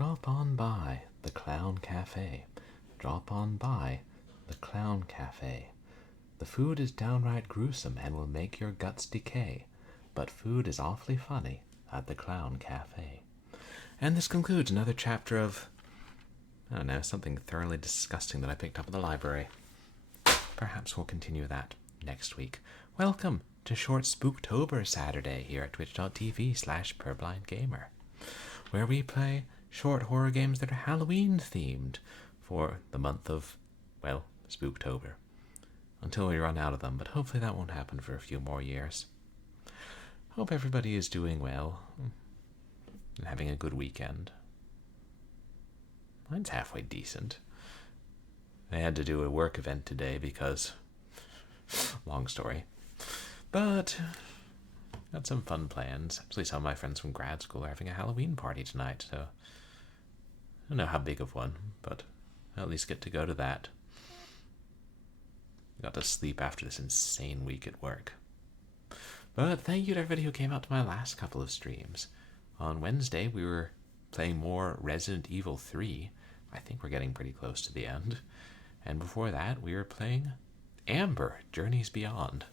Drop on by the Clown Cafe. Drop on by the Clown Cafe. The food is downright gruesome and will make your guts decay, but food is awfully funny at the Clown Cafe. And this concludes another chapter of, I don't know, something thoroughly disgusting that I picked up at the library. Perhaps we'll continue that next week. Welcome to short Spooktober Saturday here at twitch.tv/purblindgamer, where we play short horror games that are Halloween themed for the month of, well, Spooktober, until we run out of them, but hopefully that won't happen for a few more years. Hope everybody is doing well and having a good weekend. Mine's halfway decent. I had to do a work event today because, long story, but got some fun plans. Actually, some of my friends from grad school are having a Halloween party tonight, so I don't know how big of one, but I'll at least get to go to that. Got to sleep after this insane week at work. But thank you to everybody who came out to my last couple of streams. On Wednesday, we were playing more Resident Evil 3. I think we're getting pretty close to the end. And before that, we were playing Amber, Journeys Beyond.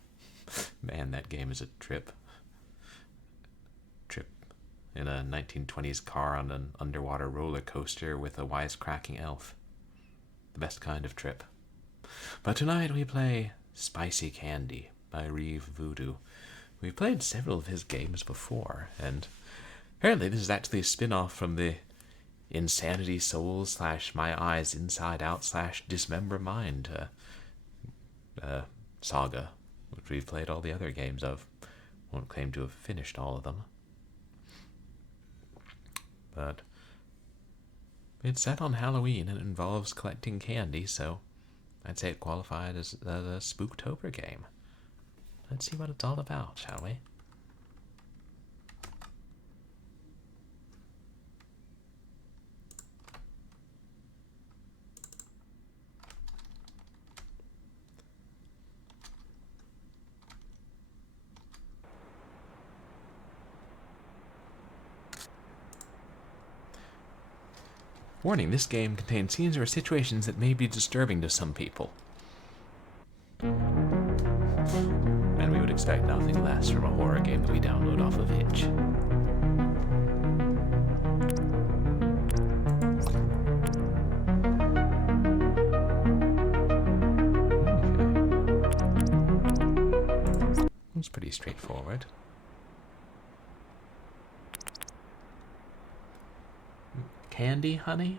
Man, that game is a trip. Trip in a 1920s car on an underwater roller coaster with a wisecracking elf. The best kind of trip. But tonight we play Spicy Candy by Reeve Voodoo. We've played several of his games before, and apparently this is actually a spin-off from the Insanity Souls / My Eyes Inside Out / Dismember Mind saga, which we've played all the other games of. Won't claim to have finished all of them. But it's set on Halloween and it involves collecting candy, so I'd say it qualified as a Spooktober game. Let's see what it's all about, shall we? Warning, this game contains scenes or situations that may be disturbing to some people. And we would expect nothing less from a horror game that we download off of itch. Okay. It's pretty straightforward. Candy, honey?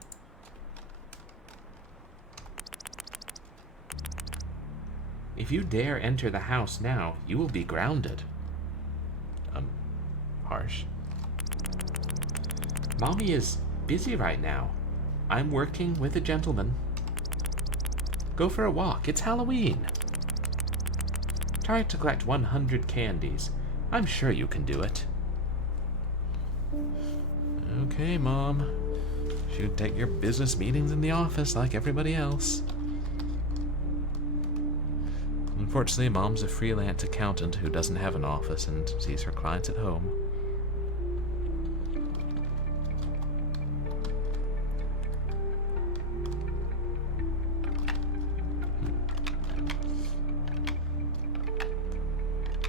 If you dare enter the house now, you will be grounded. Harsh. Mommy is busy right now. I'm working with a gentleman. Go for a walk. It's Halloween. Try to collect 100 candies. I'm sure you can do it. Okay, Mom. Should take your business meetings in the office like everybody else. Unfortunately, Mom's a freelance accountant who doesn't have an office and sees her clients at home.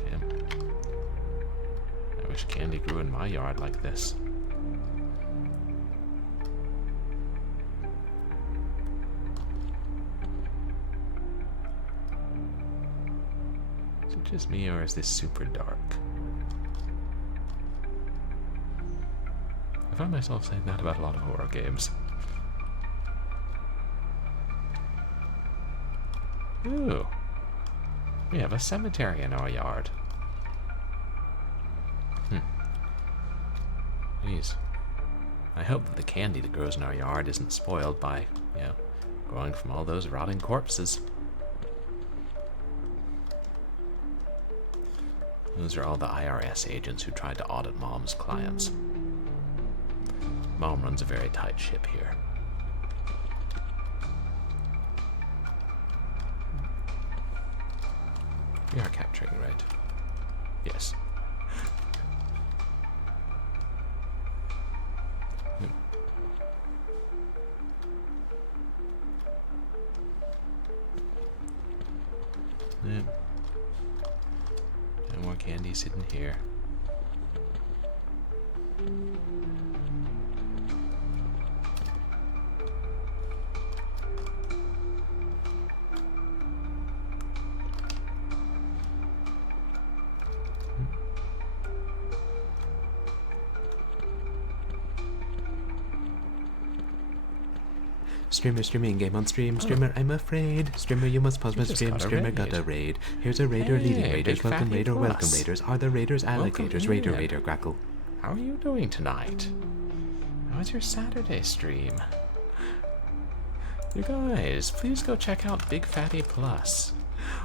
Yeah. I wish candy grew in my yard like this. Just me, or is this super dark? I find myself saying that about a lot of horror games. Ooh. We have a cemetery in our yard. Jeez. I hope that the candy that grows in our yard isn't spoiled by, growing from all those rotting corpses. Those are all the IRS agents who tried to audit Mom's clients. Mom runs a very tight ship here. We are capturing, right? Yes. candy's hidden here. Streamer, streaming, game on stream. Streamer, I'm afraid. Streamer, you must pause my stream. Streamer got a raid. Here's a raider leading raiders. Welcome raider, welcome raiders. Are the raiders alligators? Raider, raider, grackle. How are you doing tonight? How was your Saturday stream? You guys, please go check out Big Fatty Plus.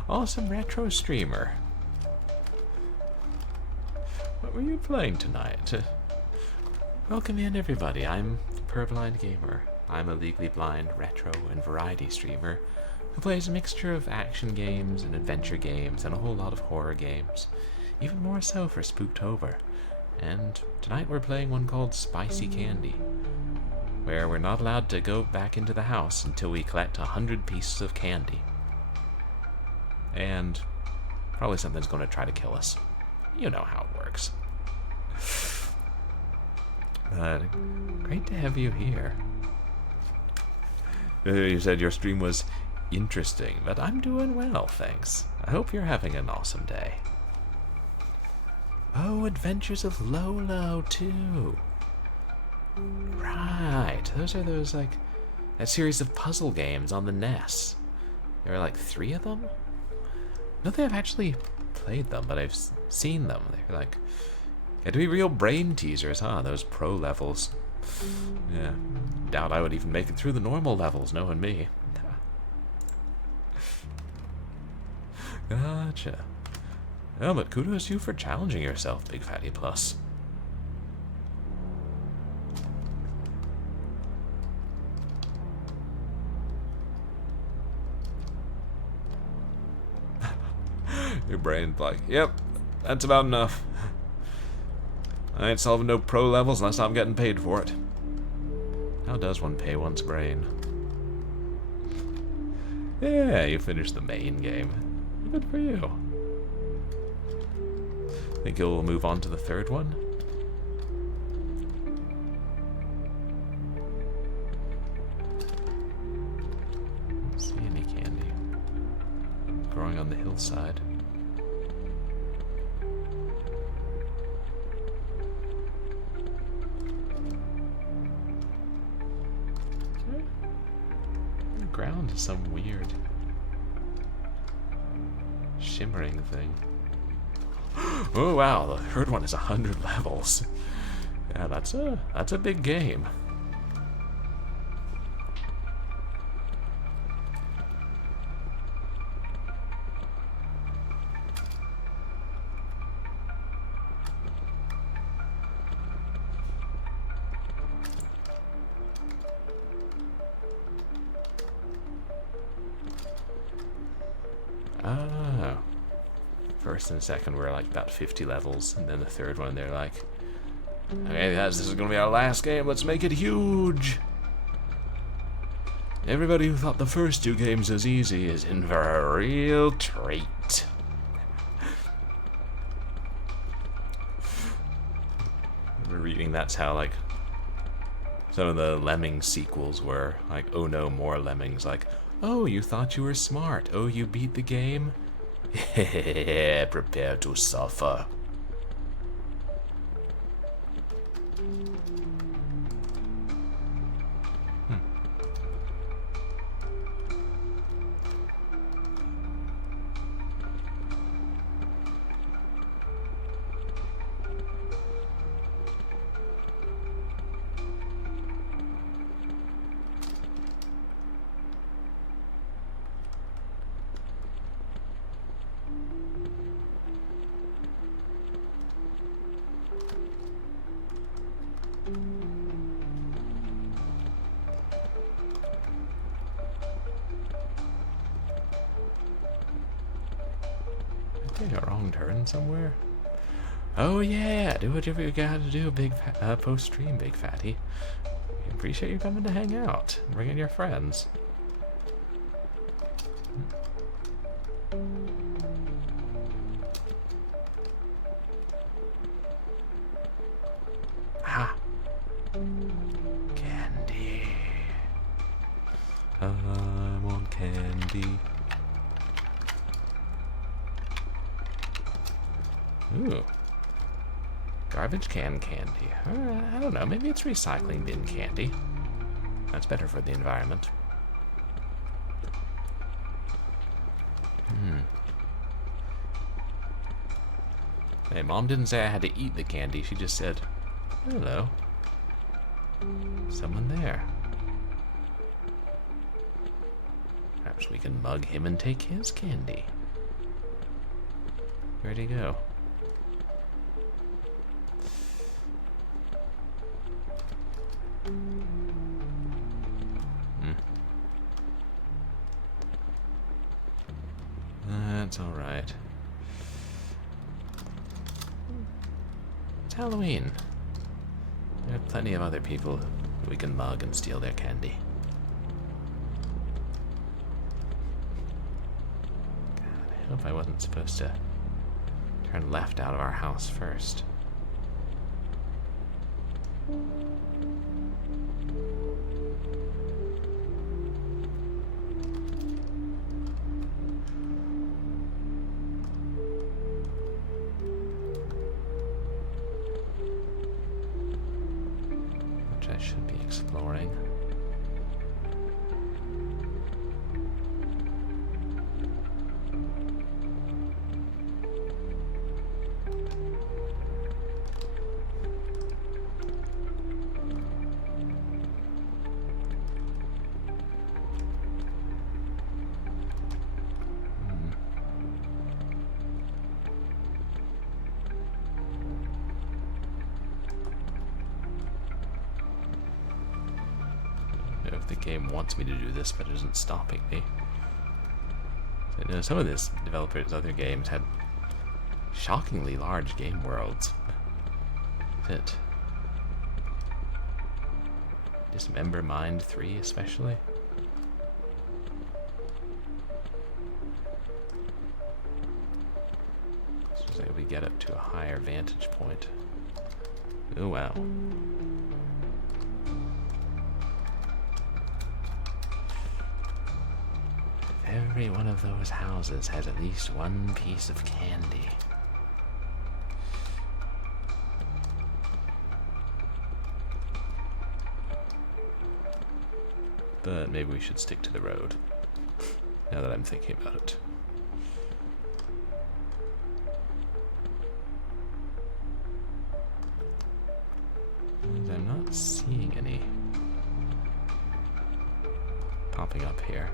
Awesome retro streamer. What were you playing tonight? Welcome in, everybody. I'm Purblind Gamer. I'm a legally blind retro and variety streamer who plays a mixture of action games and adventure games and a whole lot of horror games, even more so for Spooktober. And tonight we're playing one called Spicy Candy, where we're not allowed to go back into the house until we collect 100 pieces of candy. And probably something's going to try to kill us. You know how it works. But great to have you here. You said your stream was interesting, but I'm doing well, thanks. I hope you're having an awesome day. Oh, Adventures of Lolo, too. Right, those are those, like, that series of puzzle games on the NES. There are, like, 3 of them? I don't think I've actually played them, but I've seen them. They're, like, had to be real brain teasers, huh? Those pro levels. Yeah, doubt I would even make it through the normal levels, knowing me. Gotcha. Well, but kudos to you for challenging yourself, Big Fatty Plus. Your brain's like, yep, that's about enough. I ain't solving no pro levels unless I'm getting paid for it. How does one pay one's brain? Yeah, you finished the main game. Good for you. Think you'll move on to the 3rd one? Don't see any candy growing on the hillside. Ground is some weird shimmering thing. Oh wow, the 3rd one is 100 levels. Yeah, that's a big game. Oh. 1st and 2nd were like about 50 levels, and then the 3rd one they're like, okay, this is gonna be our last game, let's make it huge! Everybody who thought the first 2 games was easy is in for a real treat. I remember reading that's how, like, some of the Lemming sequels were, like, oh no, more Lemmings, like, oh, you thought you were smart. Oh, you beat the game? Prepare to suffer. Take a wrong turn somewhere. Oh yeah, do whatever you gotta do, post stream, Big Fatty. We appreciate you coming to hang out, bring in your friends. Ooh. Garbage can candy. I don't know. Maybe it's recycling bin candy. That's better for the environment. Hey, Mom didn't say I had to eat the candy. She just said, hello. Someone there. Perhaps we can mug him and take his candy. Where'd he go? That's alright. It's Halloween. There are plenty of other people we can mug and steal their candy. God, I hope I wasn't supposed to turn left out of our house first. I should be exploring. If the game wants me to do this, but it isn't stopping me. I know some of this developers' other games had shockingly large game worlds. That Dismember Mind 3 especially. So say we get up to a higher vantage point. Oh wow. Every one of those houses has at least one piece of candy. But maybe we should stick to the road, now that I'm thinking about it. And I'm not seeing any popping up here.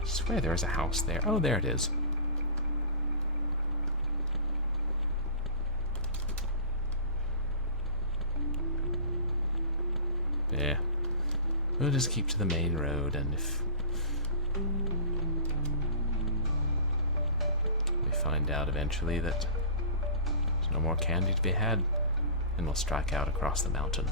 I swear there is a house there. Oh, there it is. Yeah. We'll just keep to the main road, and if we find out eventually that there's no more candy to be had, then we'll strike out across the mountain.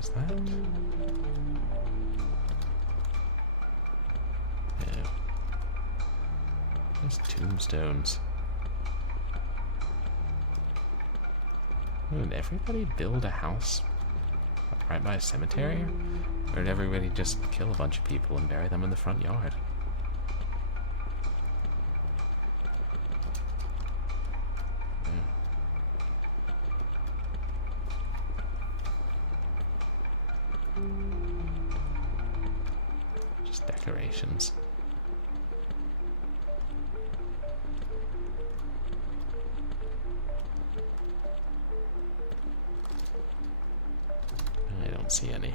Is that? Yeah. There's tombstones. Oh, did everybody build a house right by a cemetery? Or did everybody just kill a bunch of people and bury them in the front yard? Just decorations. I don't see any.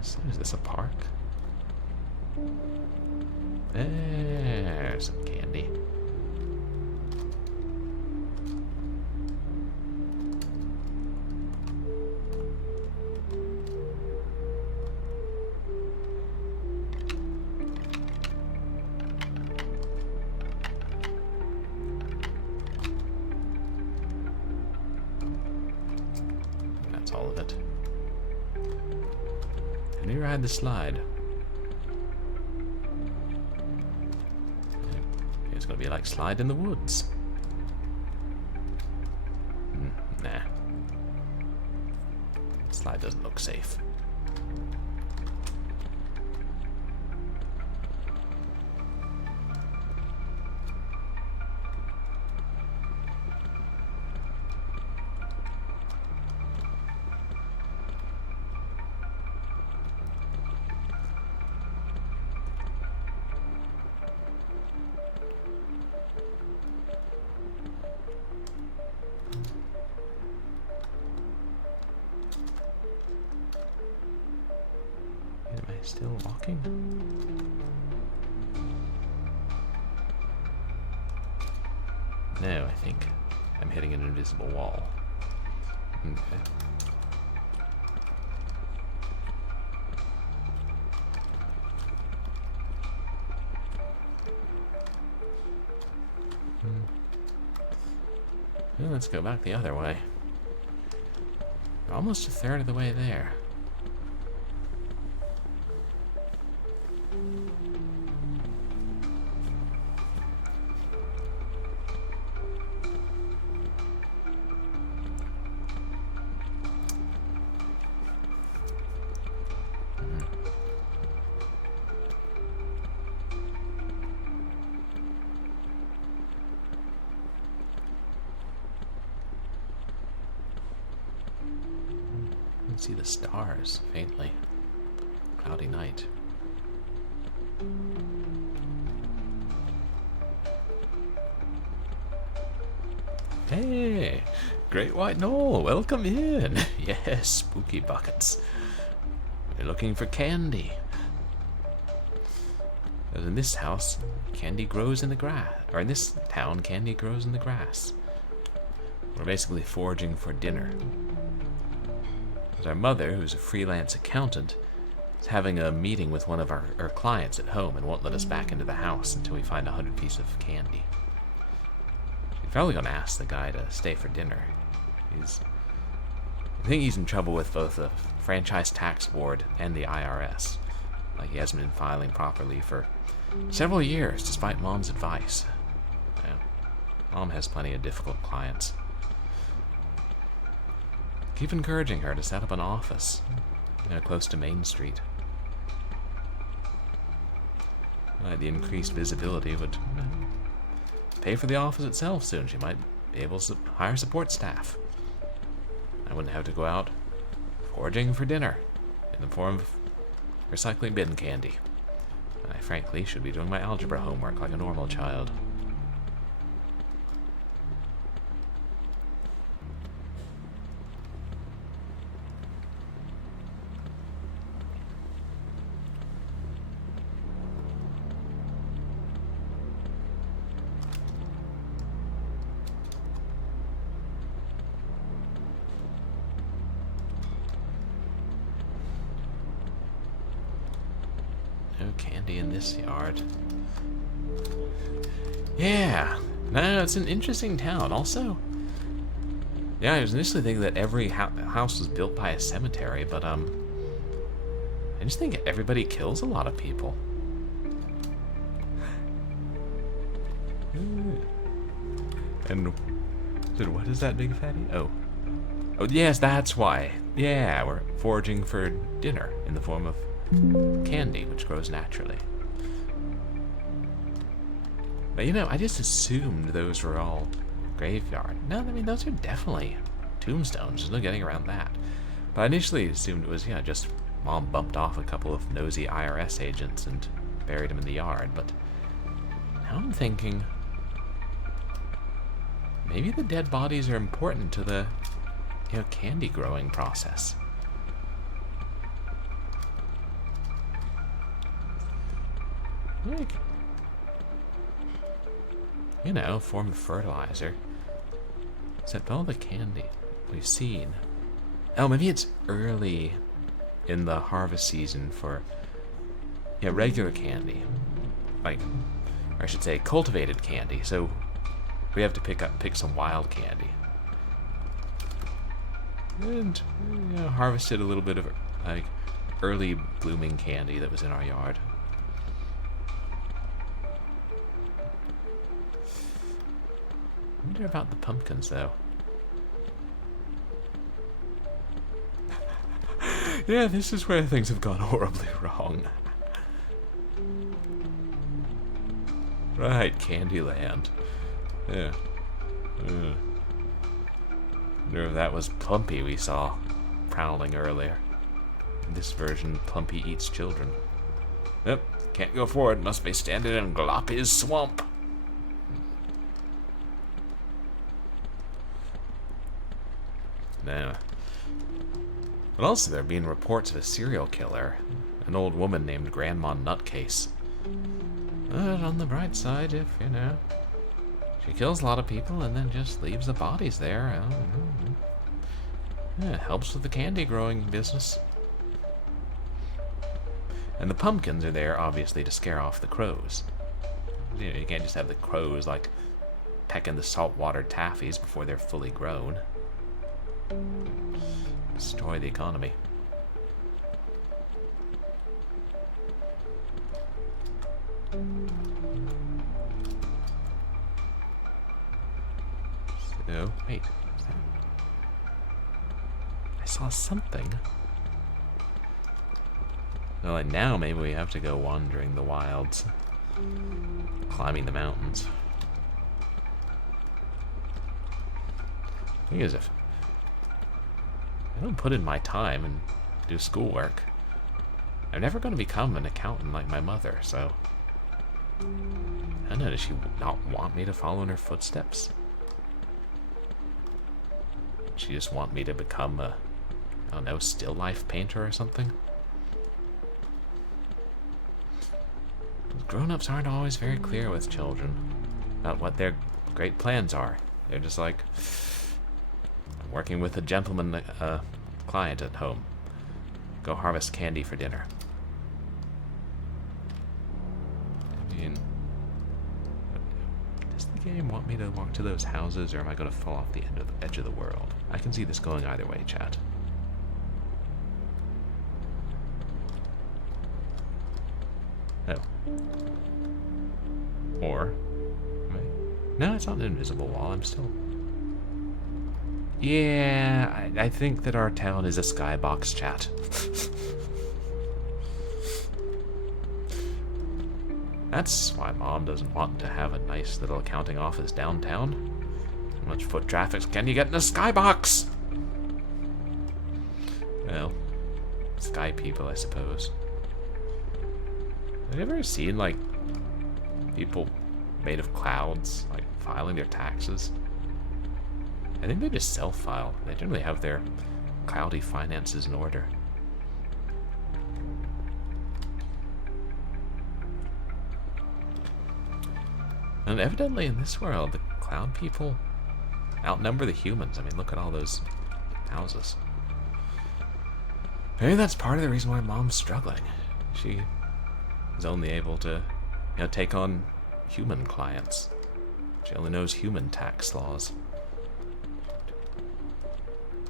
Is this a park? There's some candy. That's all of it. Let me ride the slide. It's gonna be like slide in the woods. Nah. Slide doesn't look safe. Am I still walking? No, I think I'm hitting an invisible wall. Okay. Well, let's go back the other way. We're almost a third of the way there. See the stars faintly. Cloudy night. Hey, Great White Knoll, welcome in. Yes, spooky buckets. We're looking for candy. As in this house, candy grows in the grass. Or in this town, candy grows in the grass. We're basically foraging for dinner. Our mother, who's a freelance accountant, is having a meeting with one of our clients at home and won't let us back into the house until we find 100 pieces of candy. She's probably going to ask the guy to stay for dinner. I think he's in trouble with both the Franchise Tax Board and the IRS. Like, he hasn't been filing properly for several years, despite Mom's advice. Yeah. Mom has plenty of difficult clients. Keep encouraging her to set up an office, close to Main Street. The increased visibility would pay for the office itself soon. She might be able to hire support staff. I wouldn't have to go out foraging for dinner in the form of recycling bin candy. And I frankly should be doing my algebra homework like a normal child. No candy in this yard. Yeah, no, it's an interesting town. Also, yeah, I was initially thinking that every house was built by a cemetery, but I just think everybody kills a lot of people. And what is that big fatty? Oh, yes, that's why. Yeah, we're foraging for dinner in the form of candy, which grows naturally. But I just assumed those were all graveyard. No, I mean, those are definitely tombstones. There's no getting around that. But I initially assumed it was, just Mom bumped off a couple of nosy IRS agents and buried them in the yard. But now I'm thinking, maybe the dead bodies are important to the, candy growing process. Like, you know, form of fertilizer. Except all the candy we've seen. Oh, maybe it's early in the harvest season for, yeah, regular candy. Like, or I should say cultivated candy. So we have to pick some wild candy. And, you know, harvested a little bit of, like, early blooming candy that was in our yard. I wonder about the pumpkins, though. Yeah, this is where things have gone horribly wrong. Right, Candyland. Yeah. Wonder if that was Plumpy we saw prowling earlier. In this version, Plumpy eats children. Yep, can't go forward. Must be standing in Gloppy's swamp. Now, but also there have been reports of a serial killer, an old woman named Grandma Nutcase. But on the bright side, if, you know, she kills a lot of people and then just leaves the bodies there, yeah, it helps with the candy growing business. And the pumpkins are there, obviously, to scare off the crows. You know, you can't just have the crows, like, pecking the saltwater taffies before they're fully grown. Destroy the economy. So, wait. I saw something. Well, like now maybe we have to go wandering the wilds. Climbing the mountains. Thing is, if I don't put in my time and do schoolwork, I'm never going to become an accountant like my mother, so I don't know, does she not want me to follow in her footsteps? Does she just want me to become a, I don't know, still life painter or something? Grown-ups aren't always very clear with children about what their great plans are. They're just like, I'm working with a gentleman client at home. Go harvest candy for dinner. I mean, does the game want me to walk to those houses, or am I going to fall off the edge of the world? I can see this going either way, chat. Oh. Or, no, it's not an invisible wall. I'm still. Yeah, I think that our town is a skybox, chat. That's why Mom doesn't want to have a nice little accounting office downtown. How much foot traffic can you get in a skybox? Well, sky people, I suppose. Have you ever seen, like, people made of clouds, like, filing their taxes? I think they just self-file. They generally have their cloudy finances in order. And evidently in this world, the cloud people outnumber the humans. I mean, look at all those houses. Maybe that's part of the reason why Mom's struggling. She is only able to, you know, take on human clients. She only knows human tax laws.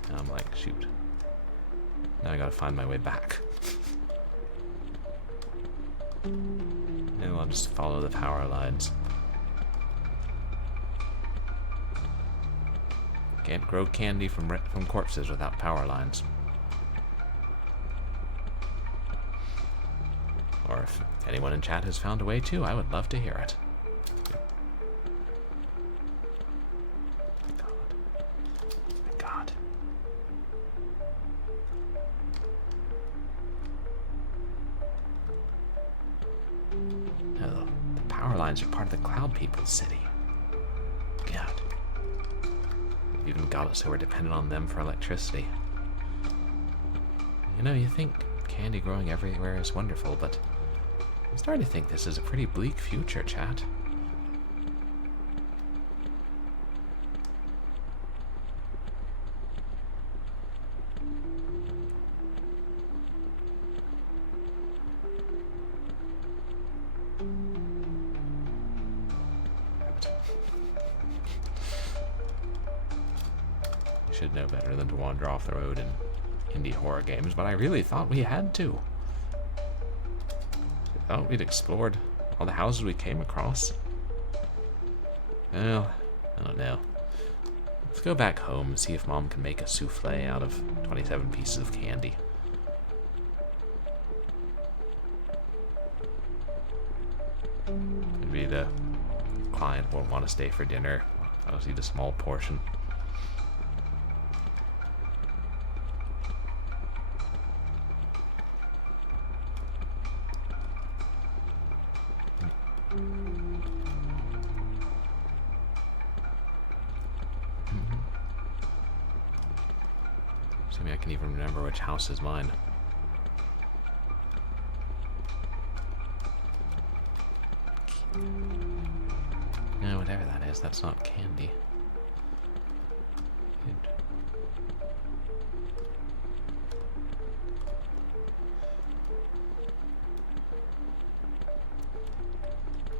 And I'm like, shoot. Now I gotta find my way back. And I'll just follow the power lines. Can't grow candy from corpses without power lines. Or if anyone in chat has found a way to, I would love to hear it. My God. Oh, the power lines are part of the cloud people's city. God. They've even got us so we're dependent on them for electricity. You know, you think candy growing everywhere is wonderful, but I'm starting to think this is a pretty bleak future, chat. Should know better than to wander off the road in indie horror games, but I really thought we had to. I thought we'd explored all the houses we came across. Well, I don't know. Let's go back home and see if Mom can make a souffle out of 27 pieces of candy. Maybe the client won't want to stay for dinner. I'll just eat a small portion. Assuming I can even remember which house is mine. No, whatever that is, that's not candy. Good.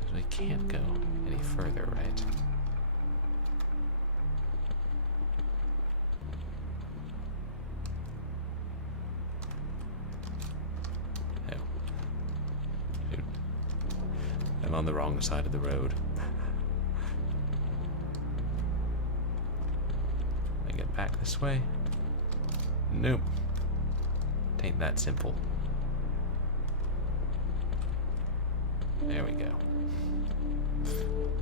Because we can't go any further, right? I'm on the wrong side of the road. Can I get back this way? Nope. Tain't that simple. There we go.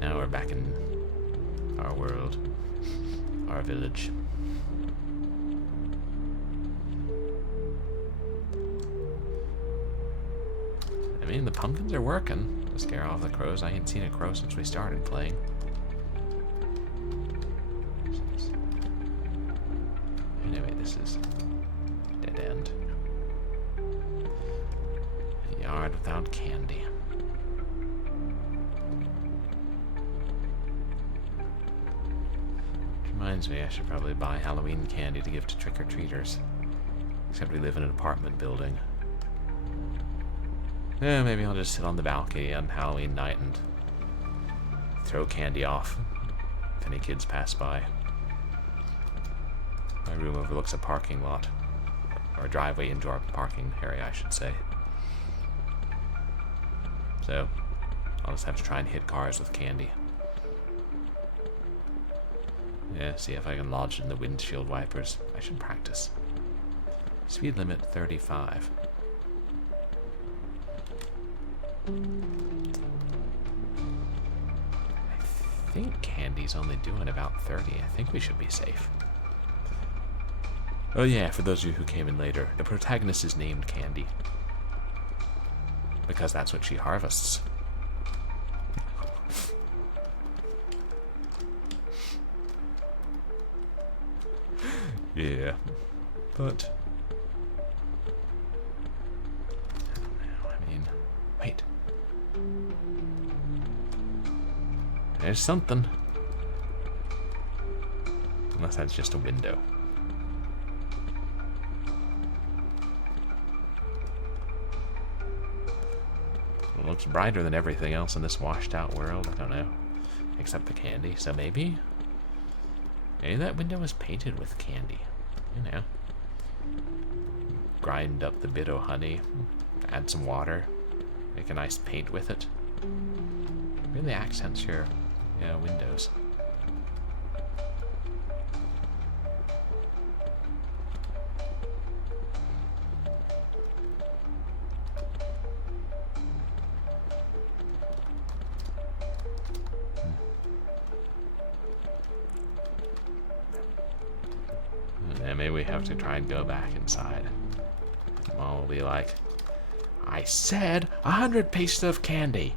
Now we're back in our world. Our village. I mean, the pumpkins are working. To scare off the crows. I ain't seen a crow since we started playing. Anyway, this is dead end. A yard without candy. Which reminds me, I should probably buy Halloween candy to give to trick-or-treaters. Except we live in an apartment building. Yeah, maybe I'll just sit on the balcony on Halloween night and throw candy off if any kids pass by. My room overlooks a parking lot, or a driveway into our parking area, I should say. So, I'll just have to try and hit cars with candy. Yeah, see if I can lodge it in the windshield wipers. I should practice. Speed limit 35. I think candy's only doing about 30. I think we should be safe. Oh yeah, for those of you who came in later, the protagonist is named Candy. Because that's what she harvests. Yeah. But I mean, wait. There's something. Unless that's just a window. It looks brighter than everything else in this washed out world. I don't know. Except the candy. So maybe that window was painted with candy. You know. Grind up the bit of honey. Add some water. Make a nice paint with it. Really accents your windows. And maybe we have to try and go back inside. Mom will be like, I said 100 pieces of candy.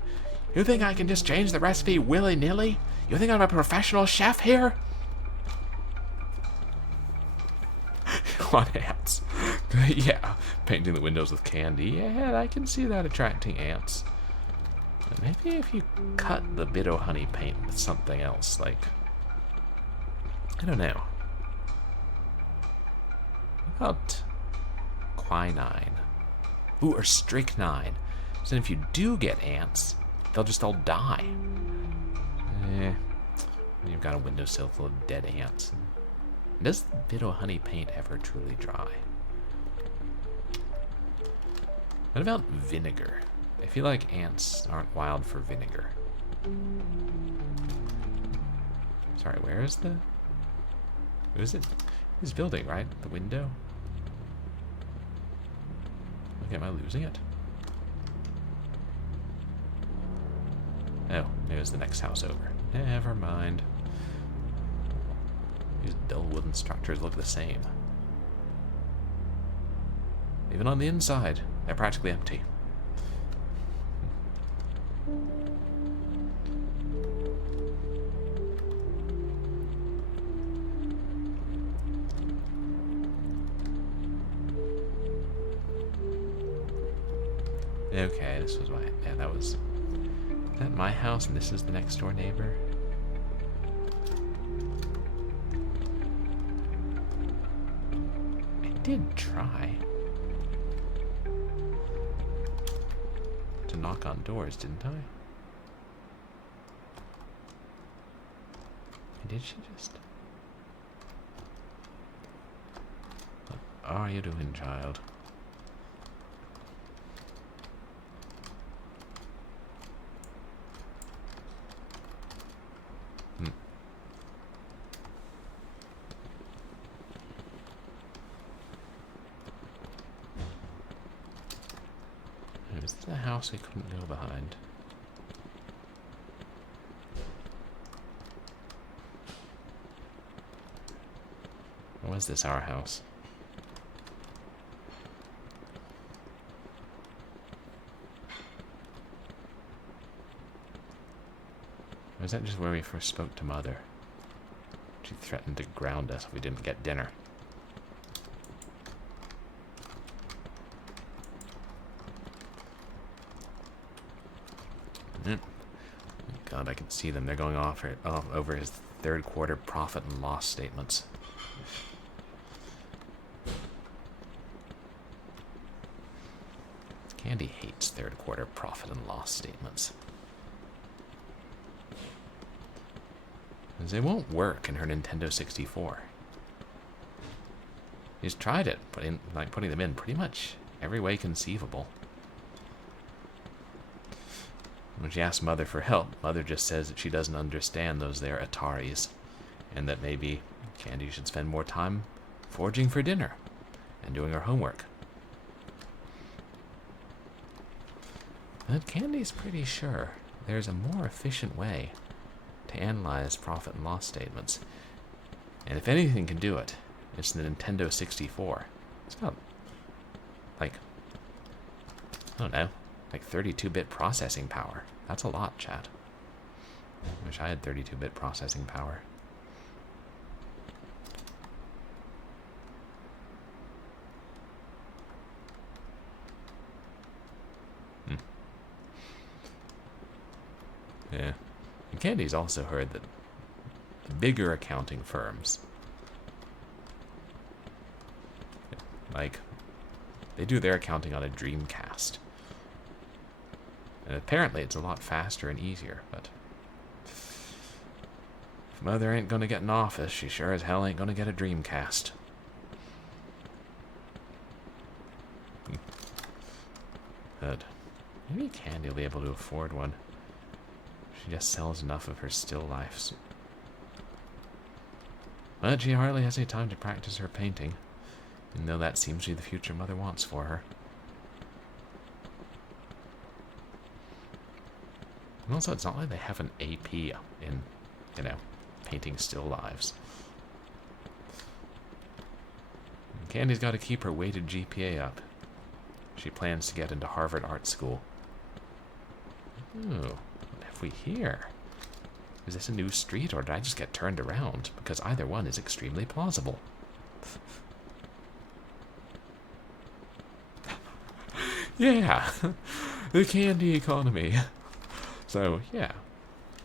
You think I can just change the recipe willy-nilly? You think I'm a professional chef here? Want ants? Yeah, painting the windows with candy. Yeah, I can see that attracting ants. Maybe if you cut the bit-o-honey paint with something else, like... I don't know. What about quinine? Ooh, or strychnine. So if you do get ants, they'll just all die. You've got a windowsill full of dead ants. Does the bit-o-honey paint ever truly dry? What about vinegar? I feel like ants aren't wild for vinegar. Sorry, where is the... Who is it? This building, right? The window? Okay, am I losing it? Oh, there's the next house over. Never mind. These dull wooden structures look the same. Even on the inside, they're practically empty. Okay, this was my... Yeah, that was... Is that my house and this is the next door neighbor? I did try to knock on doors, didn't I? Did she just... What are you doing, child? Is this a house we couldn't go behind? Or was this our house? Or was that just where we first spoke to Mother? She threatened to ground us if we didn't get dinner. God, I can see them. They're going off over his third quarter profit and loss statements. Candy hates third quarter profit and loss statements. Because they won't work in her Nintendo 64. She's tried it, putting them in pretty much every way conceivable. When she asks Mother for help, Mother just says that she doesn't understand those there Ataris, and that maybe Candy should spend more time foraging for dinner and doing her homework. But Candy's pretty sure there's a more efficient way to analyze profit and loss statements. And if anything can do it, it's the Nintendo 64. It's got, like, I don't know, like 32-bit processing power. That's a lot, chat. I wish I had 32-bit processing power. Yeah. And Candy's also heard that the bigger accounting firms, like, they do their accounting on a Dreamcast. And apparently it's a lot faster and easier, but if Mother ain't gonna get an office, she sure as hell ain't gonna get a Dreamcast. But maybe Candy will be able to afford one. She just sells enough of her still lifes. But she hardly has any time to practice her painting, even though that seems to be the future Mother wants for her. And also, it's not like they have an AP in, you know, painting still lives. And Candy's got to keep her weighted GPA up. She plans to get into Harvard Art School. Ooh, what have we here? Is this a new street, or did I just get turned around? Because either one is extremely plausible. Yeah, the candy economy. So, yeah.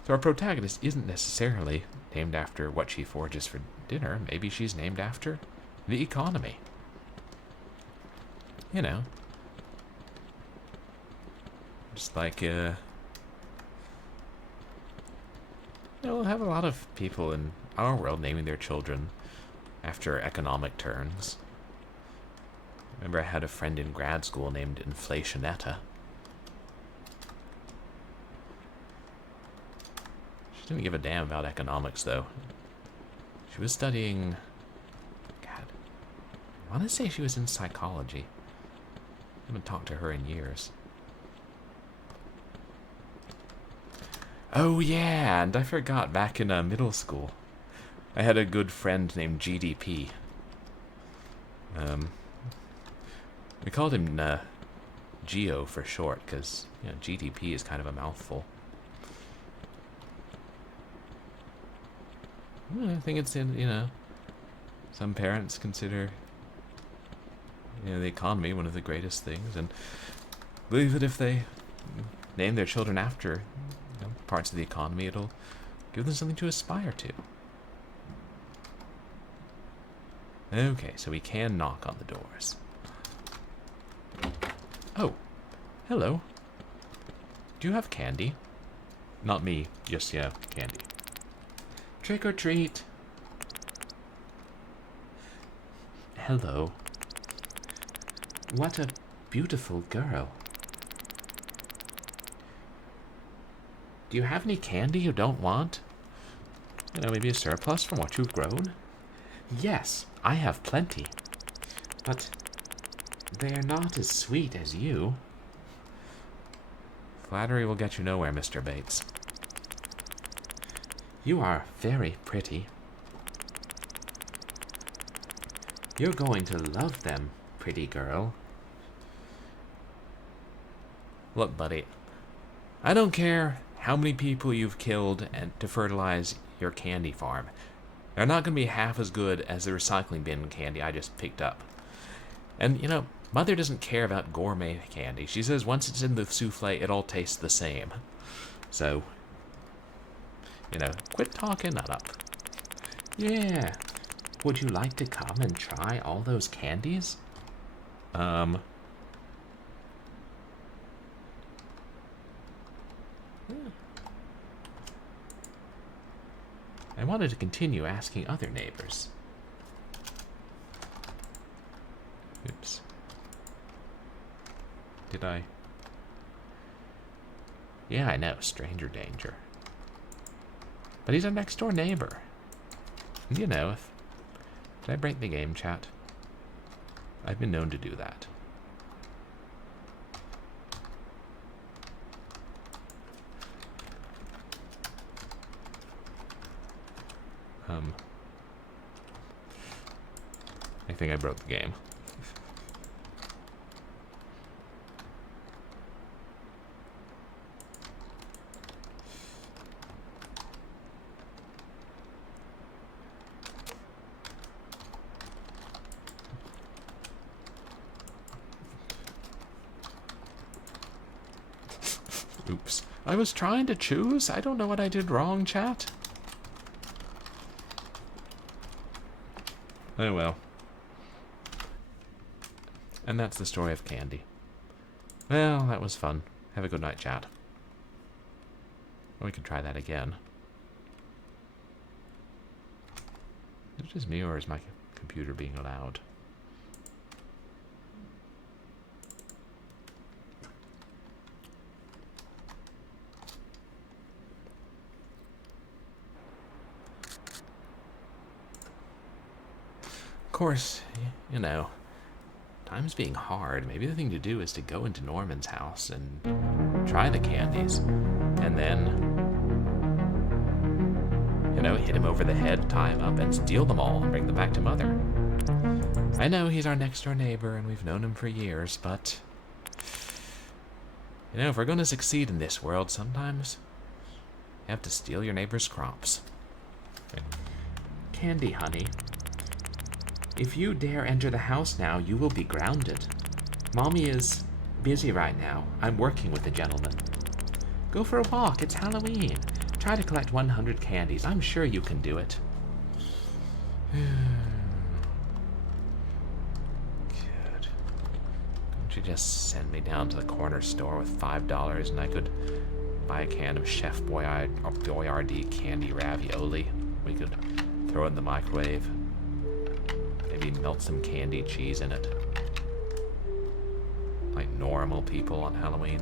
So our protagonist isn't necessarily named after what she forages for dinner. Maybe she's named after the economy. You know. Just like, we'll have a lot of people in our world naming their children after economic terms. I remember I had a friend in grad school named Inflationetta. She didn't give a damn about economics, though. She was studying... God. I want to say she was in psychology. I haven't talked to her in years. Oh, yeah, and I forgot, back in middle school, I had a good friend named GDP. We called him Geo for short, because GDP is kind of a mouthful. I think it's in, some parents consider, the economy one of the greatest things, and believe that if they name their children after parts of the economy, it'll give them something to aspire to. Okay, so we can knock on the doors. Oh, hello. Do you have candy? Not me, just, candy. Trick or treat. Hello. What a beautiful girl. Do you have any candy you don't want? Maybe a surplus from what you've grown? Yes, I have plenty. But they're not as sweet as you. Flattery will get you nowhere, Mr. Bates. You are very pretty. You're going to love them, pretty girl. Look, buddy, I don't care how many people you've killed and to fertilize your candy farm. They're not going to be half as good as the recycling bin candy I just picked up. And, Mother doesn't care about gourmet candy. She says once it's in the souffle, it all tastes the same. So, quit talking that up. Yeah. Would you like to come and try all those candies? I wanted to continue asking other neighbors. Oops. Did I? Yeah, I know, stranger danger. But he's our next door neighbor. And did I break the game, chat? I've been known to do that. I think I broke the game. Oops. I was trying to choose. I don't know what I did wrong, chat. Oh well. And that's the story of Candy. Well, that was fun. Have a good night, chat. Or we could try that again. Is it just me, or is my computer being loud? Of course, time's being hard. Maybe the thing to do is to go into Norman's house and try the candies. And then, hit him over the head, tie him up, and steal them all and bring them back to Mother. I know he's our next door neighbor and we've known him for years, but, if we're going to succeed in this world, sometimes you have to steal your neighbor's crops. Candy, honey. If you dare enter the house now, you will be grounded. Mommy is busy right now. I'm working with a gentleman. Go for a walk. It's Halloween. Try to collect 100 candies. I'm sure you can do it. Good. Don't you just send me down to the corner store with $5 and I could buy a can of Chef Boyardee candy ravioli? We could throw it in the microwave. Maybe melt some candy cheese in it. Like normal people on Halloween.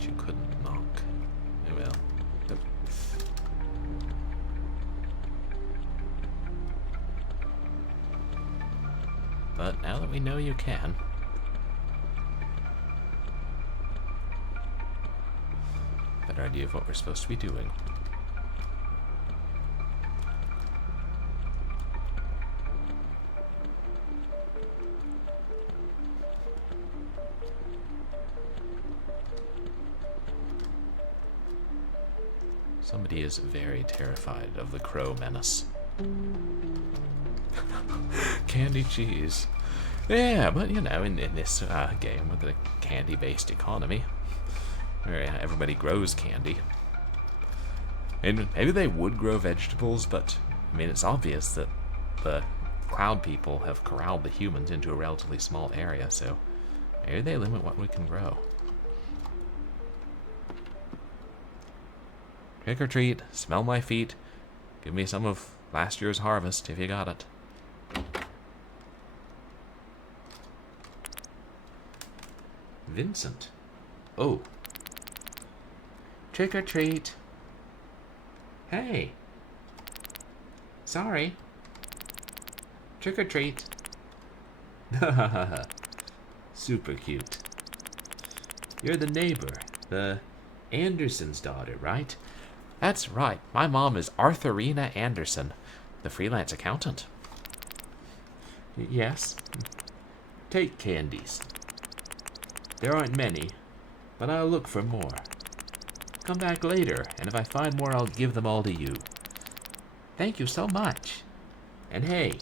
You couldn't knock. Oh well. Nope. But now that we know you can, better idea of what we're supposed to be doing. Somebody is very terrified of the crow menace. Candy cheese. Yeah, but you know, in this game with the candy-based economy, where everybody grows candy. And maybe they would grow vegetables, but I mean, it's obvious that the cloud people have corralled the humans into a relatively small area, so maybe they limit what we can grow. Trick or treat, smell my feet, give me some of last year's harvest if you got it. Vincent. Oh. Trick or treat. Hey. Sorry. Trick or treat. Super cute. You're the neighbor, the Anderson's daughter, right? That's right. My mom is Arthurina Anderson, the freelance accountant. Yes. Take candies. There aren't many, but I'll look for more. Come back later, and if I find more, I'll give them all to you. Thank you so much. And hey,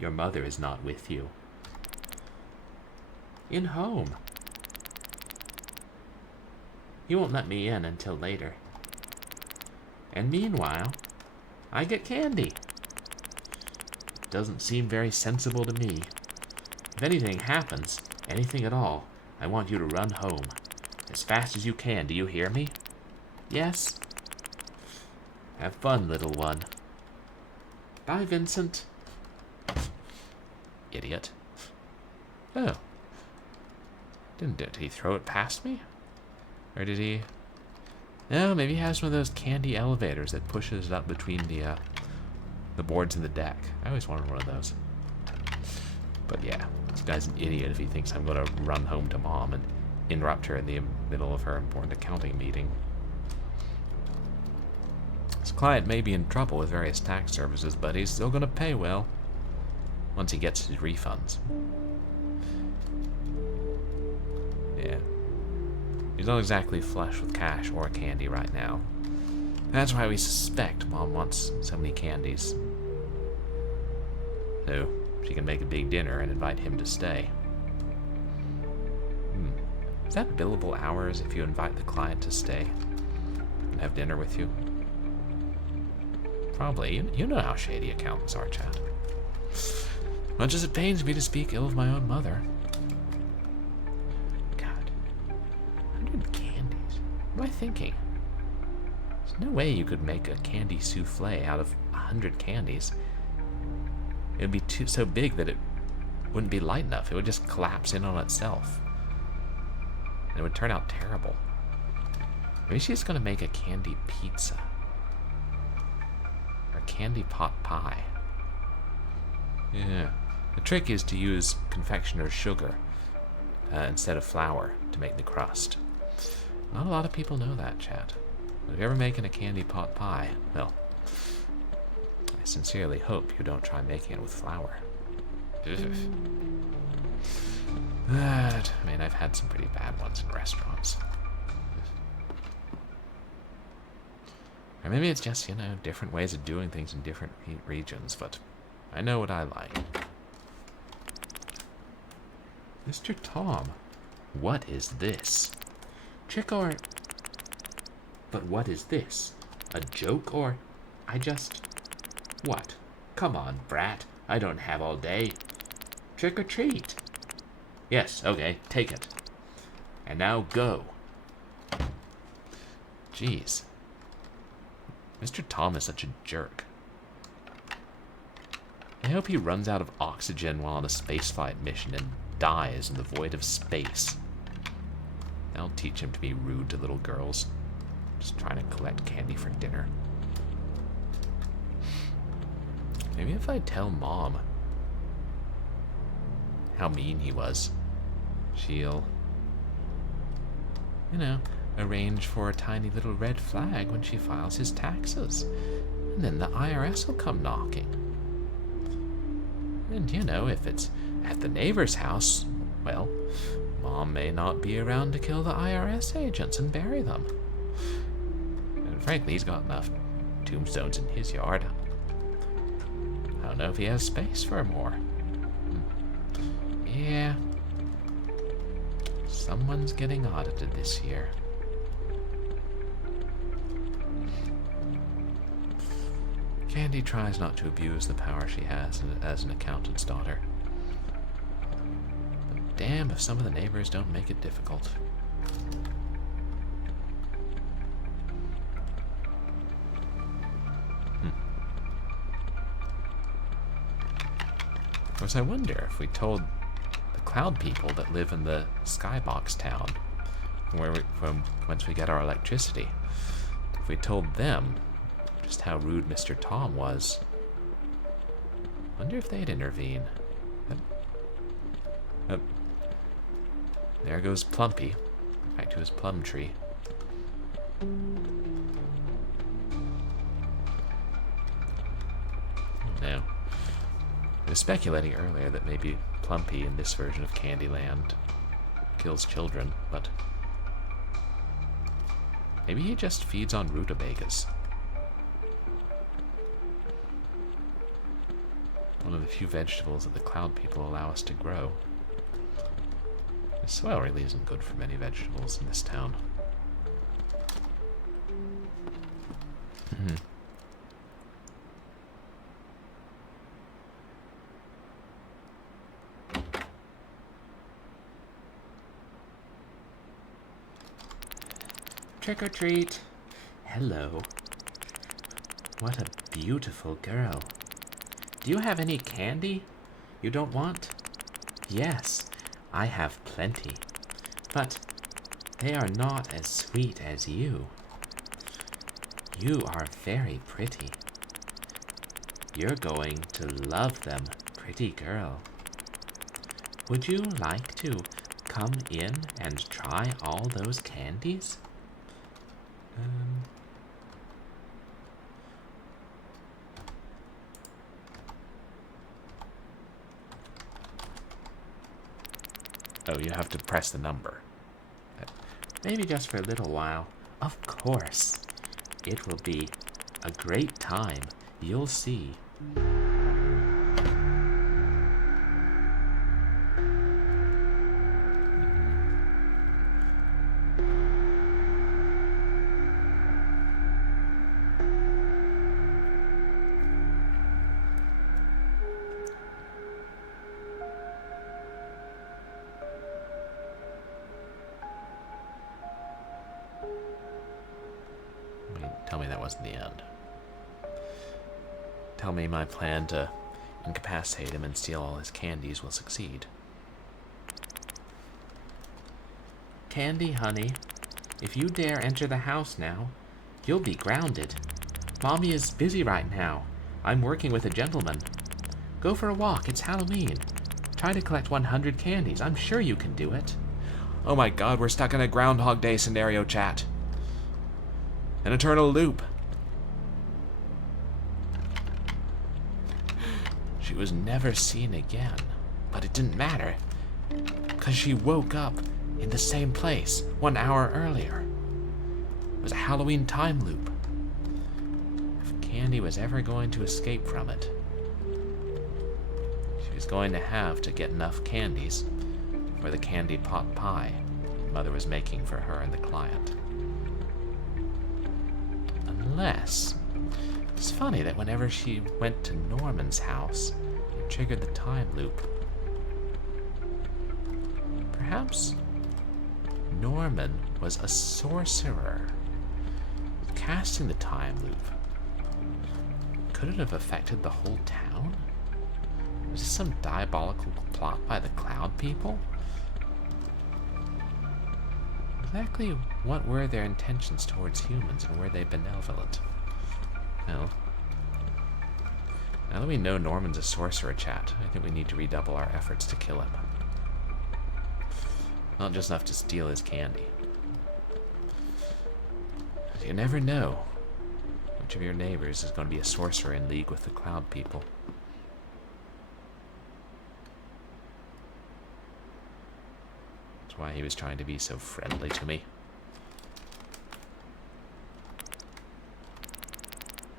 your mother is not with you. In home. You won't let me in until later. And meanwhile, I get candy. It doesn't seem very sensible to me. If anything happens, anything at all, I want you to run home. As fast as you can, do you hear me? Yes? Have fun, little one. Bye, Vincent. Idiot. Oh. Did he throw it past me? Or did he... No, maybe he has one of those candy elevators that pushes it up between the boards and the deck. I always wanted one of those. But yeah, this guy's an idiot if he thinks I'm going to run home to Mom and interrupt her in the middle of her important accounting meeting. This client may be in trouble with various tax services, but he's still going to pay well once he gets his refunds. Yeah. He's not exactly flush with cash or candy right now. That's why we suspect Mom wants so many candies. So she can make a big dinner and invite him to stay. Is that billable hours if you invite the client to stay and have dinner with you? Probably. You know how shady accountants are, Chad. Much as it pains me to speak ill of my own mother. God. 100 candies. What am I thinking? There's no way you could make a candy souffle out of 100 candies. It would be so big that it wouldn't be light enough. It would just collapse in on itself. And it would turn out terrible. Maybe she's going to make a candy pizza. Or candy pot pie. Yeah. The trick is to use confectioner's sugar instead of flour to make the crust. Not a lot of people know that, chat. But if you're ever making a candy pot pie, well, I sincerely hope you don't try making it with flour. But, I mean, I've had some pretty bad ones in restaurants. Or maybe it's just, different ways of doing things in different regions, but I know what I like. Mr. Tom, what is this? Trick or... But what is this? A joke or... I just... What? Come on, brat. I don't have all day. Trick or treat. Yes, okay, take it. And now go. Jeez. Mr. Tom is such a jerk. I hope he runs out of oxygen while on a spaceflight mission and dies in the void of space. That'll teach him to be rude to little girls. Just trying to collect candy for dinner. Maybe if I tell Mom how mean he was, she'll, arrange for a tiny little red flag when she files his taxes. And then the IRS will come knocking. And, if it's at the neighbor's house, well, Mom may not be around to kill the IRS agents and bury them. And frankly, he's got enough tombstones in his yard. I don't know if he has space for more. Yeah. Someone's getting audited this year. Candy tries not to abuse the power she has as an accountant's daughter. But damn if some of the neighbors don't make it difficult. Of course, I wonder if we told the cloud people that live in the skybox town, from whence we get our electricity, if we told them just how rude Mr. Tom was, wonder if they'd intervene. There goes Plumpy, back to his plum tree. No. I was speculating earlier that maybe Plumpy in this version of Candyland kills children, but maybe he just feeds on rutabagas. One of the few vegetables that the cloud people allow us to grow. The soil really isn't good for many vegetables in this town. Trick or treat. Hello. What a beautiful girl. Do you have any candy you don't want? Yes, I have plenty, but they are not as sweet as you. You are very pretty. You're going to love them, pretty girl. Would you like to come in and try all those candies? Oh, you have to press the number. Maybe just for a little while. Of course. It will be a great time. You'll see. Tell me that wasn't the end. Tell me my plan to incapacitate him and steal all his candies will succeed. Candy, honey, if you dare enter the house now, you'll be grounded. Mommy is busy right now. I'm working with a gentleman. Go for a walk, it's Halloween. Try to collect 100 candies, I'm sure you can do it. Oh my god, we're stuck in a Groundhog Day scenario, chat. An eternal loop. She was never seen again. But it didn't matter, because she woke up in the same place 1 hour earlier. It was a Halloween time loop. If Candy was ever going to escape from it, she was going to have to get enough candies for the candy pot pie Mother was making for her and the client. Unless, it's funny that whenever she went to Norman's house, it triggered the time loop. Perhaps Norman was a sorcerer casting the time loop. Could it have affected the whole town? Was this some diabolical plot by the Cloud People? Exactly what were their intentions towards humans, and were they benevolent? Well, now that we know Norman's a sorcerer, chat, I think we need to redouble our efforts to kill him. Not just enough to steal his candy. You never know which of your neighbors is going to be a sorcerer in league with the Cloud People. That's why he was trying to be so friendly to me.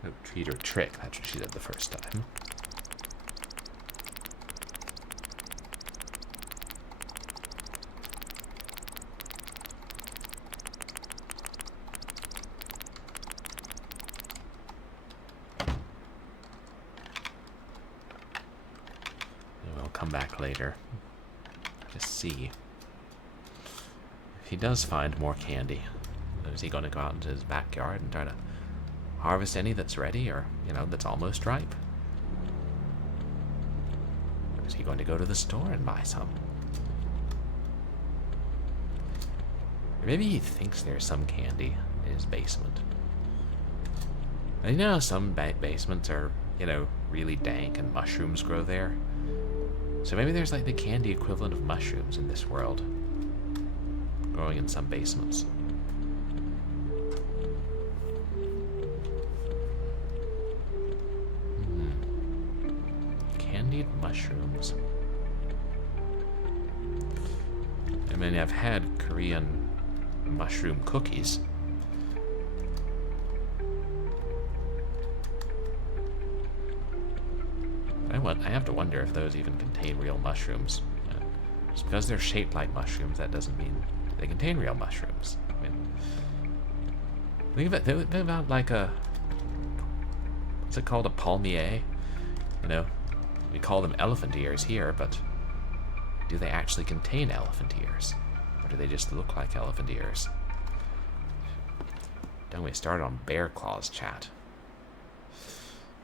Oh, treat or trick, that's what she did the first time. Come back later. Just see. If he does find more candy, is he going to go out into his backyard and try to harvest any that's ready or, that's almost ripe? Or is he going to go to the store and buy some? Or maybe he thinks there's some candy in his basement. And some basements are, really dank and mushrooms grow there. So maybe there's like the candy equivalent of mushrooms in this world, growing in some basements. Candied mushrooms. I mean, I've had Korean mushroom cookies. I have to wonder if those even contain real mushrooms. Just because they're shaped like mushrooms, that doesn't mean they contain real mushrooms. I mean, think about like what's it called, a palmier? We call them elephant ears here, but do they actually contain elephant ears? Or do they just look like elephant ears? Don't get me started on bear claws, chat.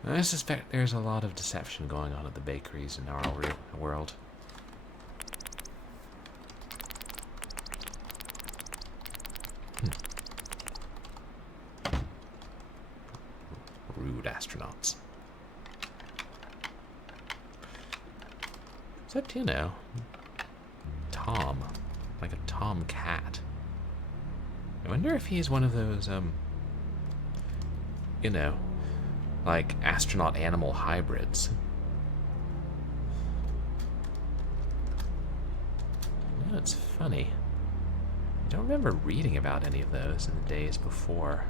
I suspect there's a lot of deception going on at the bakeries in our world. Rude astronauts. Except, Tom. Like a tom cat. I wonder if he's one of those, like astronaut animal hybrids. It's funny. I don't remember reading about any of those in the days before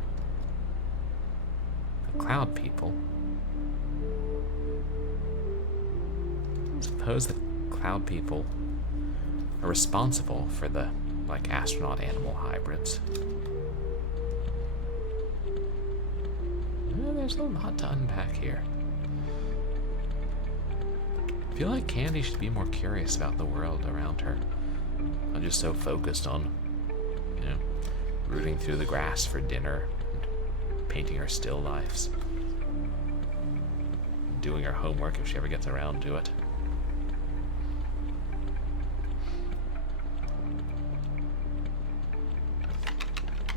the Cloud People. I suppose the Cloud People are responsible for the, astronaut animal hybrids. There's a lot to unpack here. I feel like Candy should be more curious about the world around her. Not just so focused on, rooting through the grass for dinner, and painting her still lifes, doing her homework if she ever gets around to it.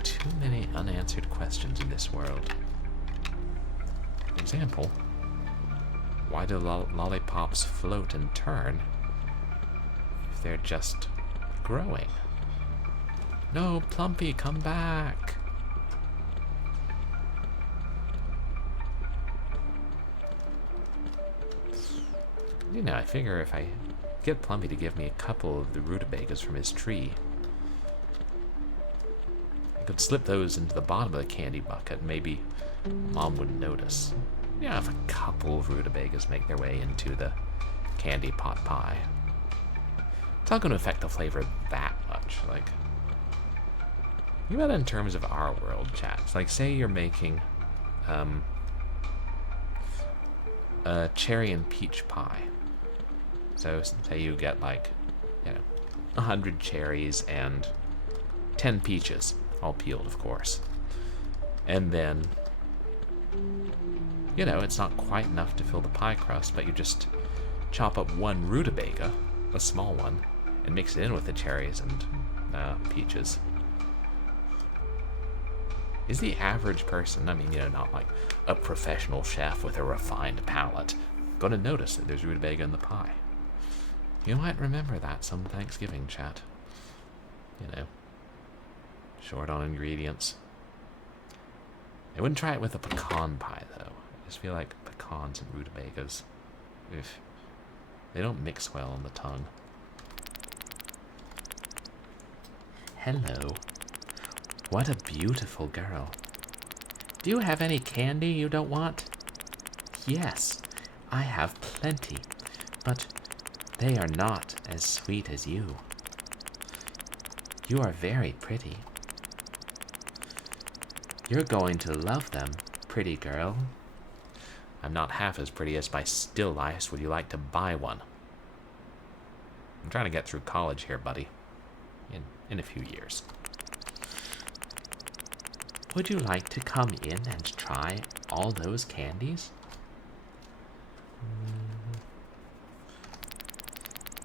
Too many unanswered questions in this world. For example, why do lollipops float and turn if they're just growing? No, Plumpy, come back! You know, I figure if I get Plumpy to give me a couple of the rutabagas from his tree, I could slip those into the bottom of the candy bucket. Maybe Mom wouldn't notice. Yeah, if a couple of rutabagas make their way into the candy pot pie. It's not going to affect the flavor that much. Like, think about it in terms of our world, chat. It's like, say you're making a cherry and peach pie. So say you get like, 100 cherries and 10 peaches, all peeled, of course. And then, it's not quite enough to fill the pie crust, but you just chop up one rutabaga, a small one, and mix it in with the cherries and peaches. Is the average person, not like a professional chef with a refined palate, going to notice that there's rutabaga in the pie? You might remember that some Thanksgiving, chat. Short on ingredients. I wouldn't try it with a pecan pie, though. I just feel like pecans and rutabagas, they don't mix well on the tongue. Hello. What a beautiful girl. Do you have any candy you don't want? Yes, I have plenty, but they are not as sweet as you. You are very pretty. You're going to love them, pretty girl. I'm not half as pretty as my still lifes. Would you like to buy one? I'm trying to get through college here, buddy. In a few years. Would you like to come in and try all those candies?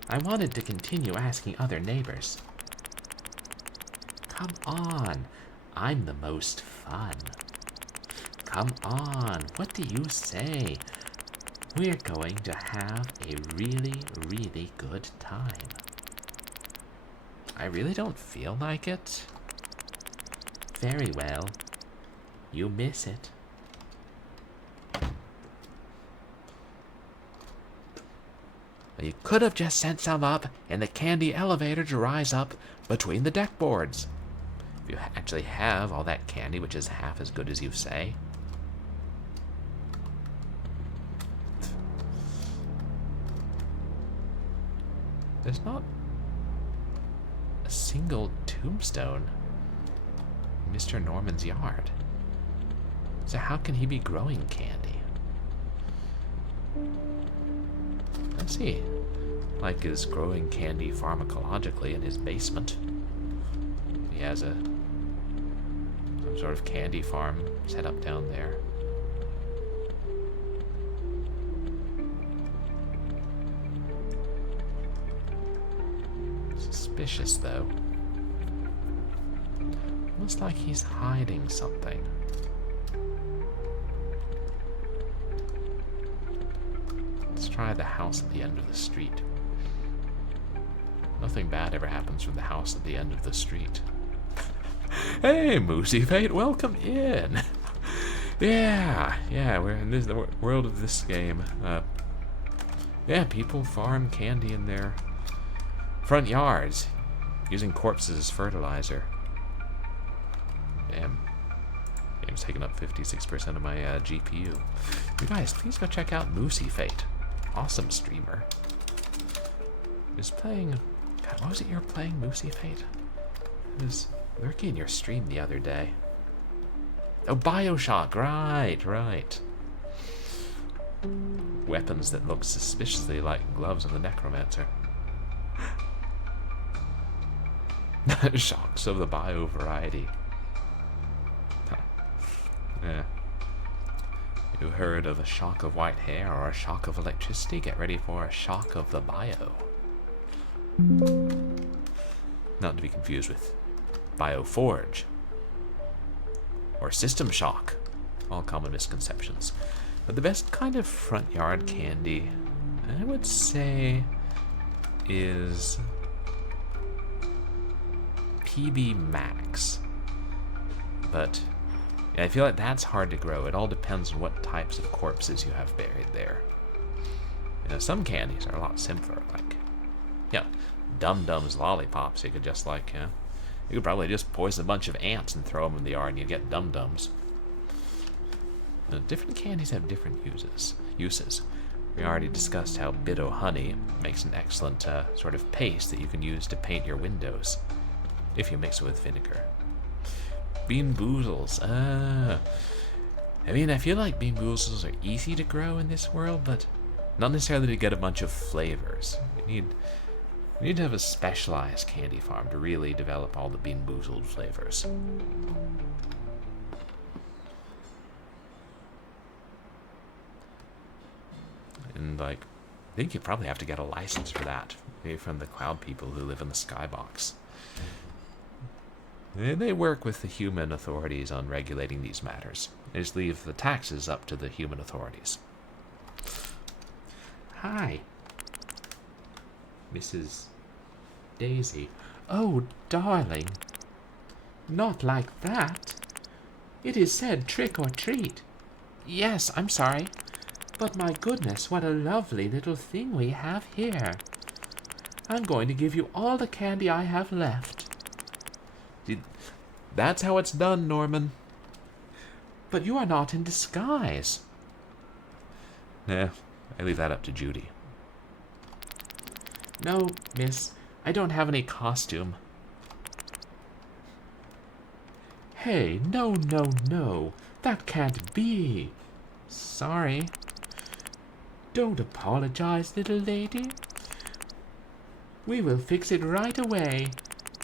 I wanted to continue asking other neighbors. Come on, I'm the most fun. Come on, what do you say? We're going to have a really, really good time. I really don't feel like it. Very well. You miss it. You could have just sent some up in the candy elevator to rise up between the deck boards. If you actually have all that candy, which is half as good as you say. There's not a single tombstone in Mr. Norman's yard. So how can he be growing candy? Let's see. Like is growing candy pharmacologically in his basement. He has some sort of candy farm set up down there. Suspicious, though. Almost like he's hiding something. Let's try the house at the end of the street. Nothing bad ever happens from the house at the end of the street. Hey, Moosey Fate, welcome in. Yeah, we're in the world of this game. Yeah, people farm candy in their front yards using corpses as fertilizer. Damn. Game's taking up 56% of my GPU. You guys, please go check out Moosey Fate. Awesome streamer. Is playing... God, what was it you were playing, Moosey Fate? I was lurking in your stream the other day. Oh, Bioshock, right. Weapons that look suspiciously like gloves of the necromancer. Shocks of the bio variety. Yeah. You heard of a shock of white hair or a shock of electricity? Get ready for a shock of the bio. Not to be confused with Bioforge or System Shock. All common misconceptions. But the best kind of front yard candy, I would say, is PB Max. But yeah, I feel like that's hard to grow. It all depends on what types of corpses you have buried there. You know, some candies are a lot simpler, like, yeah, Dum Dums lollipops. You could just like, you could probably just poison a bunch of ants and throw them in the yard and you'd get Dum Dums. Different candies have different uses. We already discussed how Bitto honey makes an excellent sort of paste that you can use to paint your windows, if you mix it with vinegar. Bean boozles. I mean, I feel like bean boozles are easy to grow in this world, but not necessarily to get a bunch of flavors. You need to have a specialized candy farm to really develop all the bean boozled flavors. And, like, I think you probably have to get a license for that. Maybe from the cloud-peple who live in the skybox. They work with the human authorities on regulating these matters. They just leave the taxes up to the human authorities. Hi. Mrs. Daisy. Oh, darling. Not like that. It is said trick or treat. Yes, I'm sorry. But my goodness, what a lovely little thing we have here. I'm going to give you all the candy I have left. That's how it's done, Norman. But you are not in disguise. Nah, I leave that up to Judy. No, miss, I don't have any costume. Hey, no, that can't be. Sorry. Don't apologize, little lady. We will fix it right away.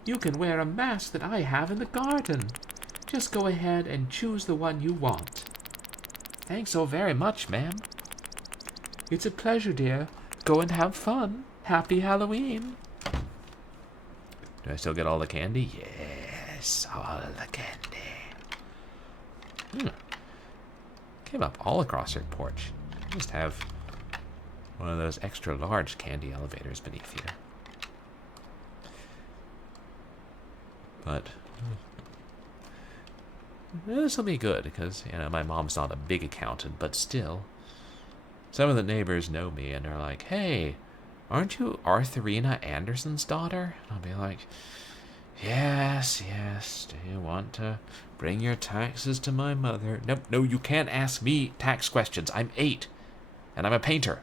You can wear a mask that I have in the garden. Just go ahead and choose the one you want. Thanks so very much, ma'am. It's a pleasure, dear. Go and have fun. Happy Halloween. Do I still get all the candy? Yes, all the candy. Came up all across your porch. You just have one of those extra large candy elevators beneath you. But this will be good because, you know, my mom's not a big accountant, but still, some of the neighbors know me and are like, "Hey, aren't you Arthurina Anderson's daughter?" And I'll be like, Yes. Do you want to bring your taxes to my mother? No, you can't ask me tax questions. I'm 8, and I'm a painter.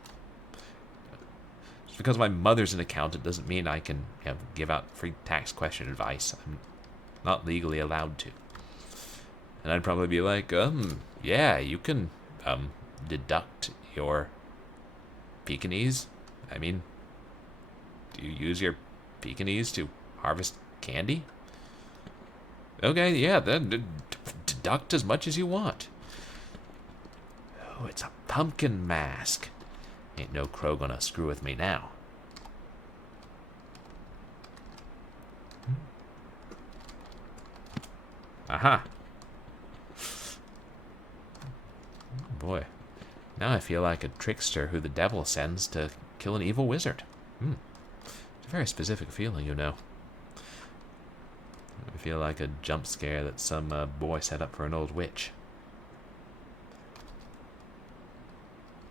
Just because my mother's an accountant doesn't mean I can give out free tax question advice. I'm not legally allowed to. And I'd probably be like, yeah, you can, deduct your Pekingese. I mean, do you use your Pekingese to harvest candy? Okay, yeah, then deduct as much as you want. Oh, it's a pumpkin mask. Ain't no crow gonna screw with me now. Aha. Boy, now I feel like a trickster who the devil sends to kill an evil wizard. It's a very specific feeling, you know. I feel like a jump scare that some boy set up for an old witch.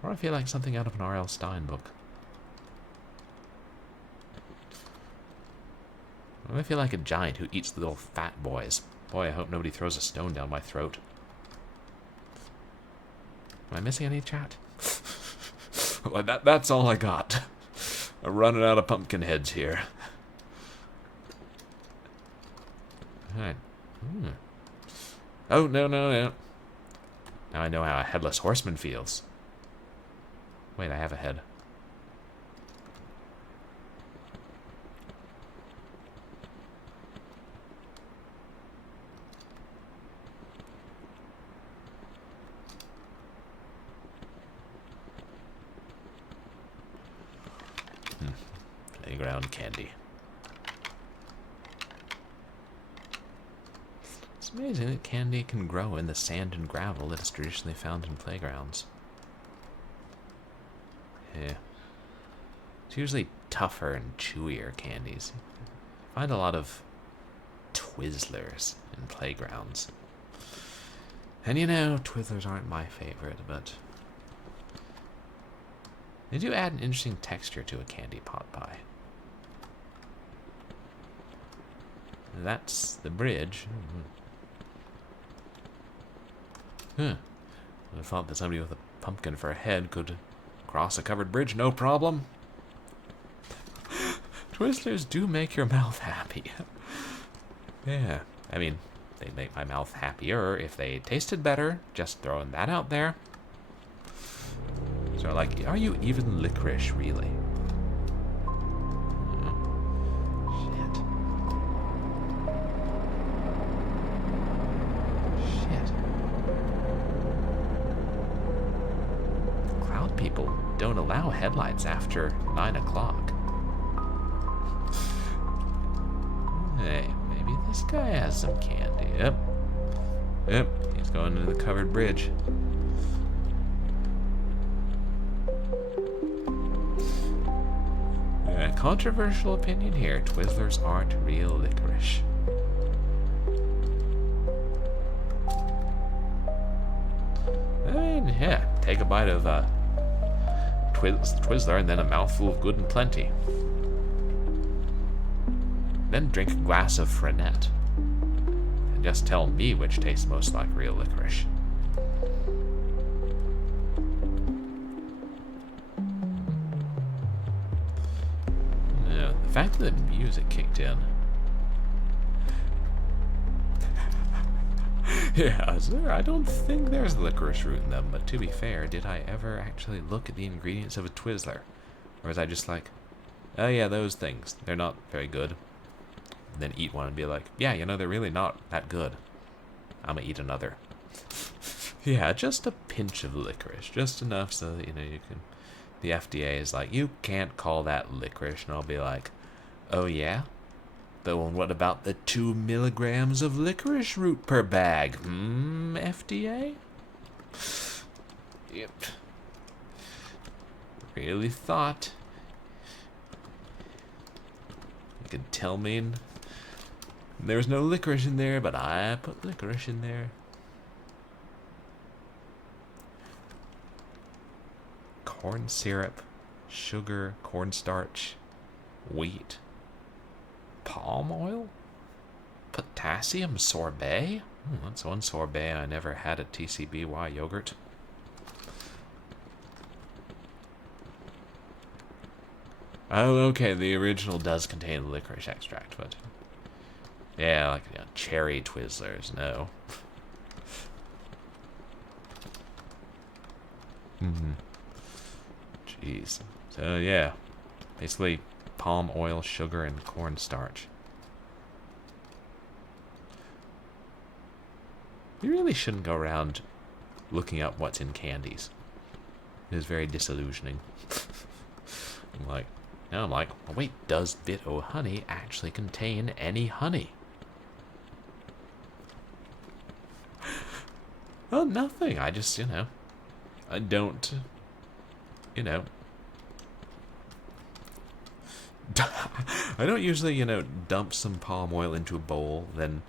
Or I feel like something out of an R.L. Stine book. Or I feel like a giant who eats little fat boys. Boy, I hope nobody throws a stone down my throat. Am I missing any, chat? Well, that's all I got. I'm running out of pumpkin heads here. Alright. Oh, no. Now I know how a headless horseman feels. Wait, I have a head. Playground candy. It's amazing that candy can grow in the sand and gravel that is traditionally found in playgrounds. Yeah. It's usually tougher and chewier candies. I find a lot of Twizzlers in playgrounds. And you know, Twizzlers aren't my favorite, but They do add an interesting texture to a candy pot pie. That's the bridge. Huh. I thought that somebody with a pumpkin for a head could cross a covered bridge, no problem. Twizzlers do make your mouth happy. Yeah, I mean, they make my mouth happier if they tasted better. Just throwing that out there. So, like, are you even licorice, really? Shit. Cloud people don't allow headlights after 9 o'clock. Hey, maybe this guy has some candy. Yep, he's going into the covered bridge. Controversial opinion here. Twizzlers aren't real licorice. I mean, yeah, take a bite of Twizzler and then a mouthful of Good and Plenty. Then drink a glass of Frenette. And just tell me which tastes most like real licorice. The fact that the music kicked in. Yeah, sir, I don't think there's licorice root in them, but to be fair, did I ever actually look at the ingredients of a Twizzler? Or was I just like, oh yeah, those things, they're not very good. And then eat one and be like, yeah, you know, they're really not that good. I'm gonna eat another. Yeah, just a pinch of licorice, just enough so that, you know, you can... The FDA is like, you can't call that licorice, and I'll be like, oh yeah? Though, and what about the 2 milligrams of licorice root per bag? FDA? Yep. Really thought you could tell me there was no licorice in there, but I put licorice in there. Corn syrup, sugar, cornstarch, wheat, palm oil, potassium sorbet. That's one sorbet I never had at TCBY yogurt. Oh, okay, the original does contain licorice extract, but yeah, like, you know, cherry Twizzlers, no. Jeez. So yeah, basically palm oil, sugar, and cornstarch. You really shouldn't go around looking up what's in candies. It is very disillusioning. I'm like, oh, wait, does bit o' honey actually contain any honey? Oh, nothing. I just, you know, I don't, you know, I don't usually, you know, dump some palm oil into a bowl, then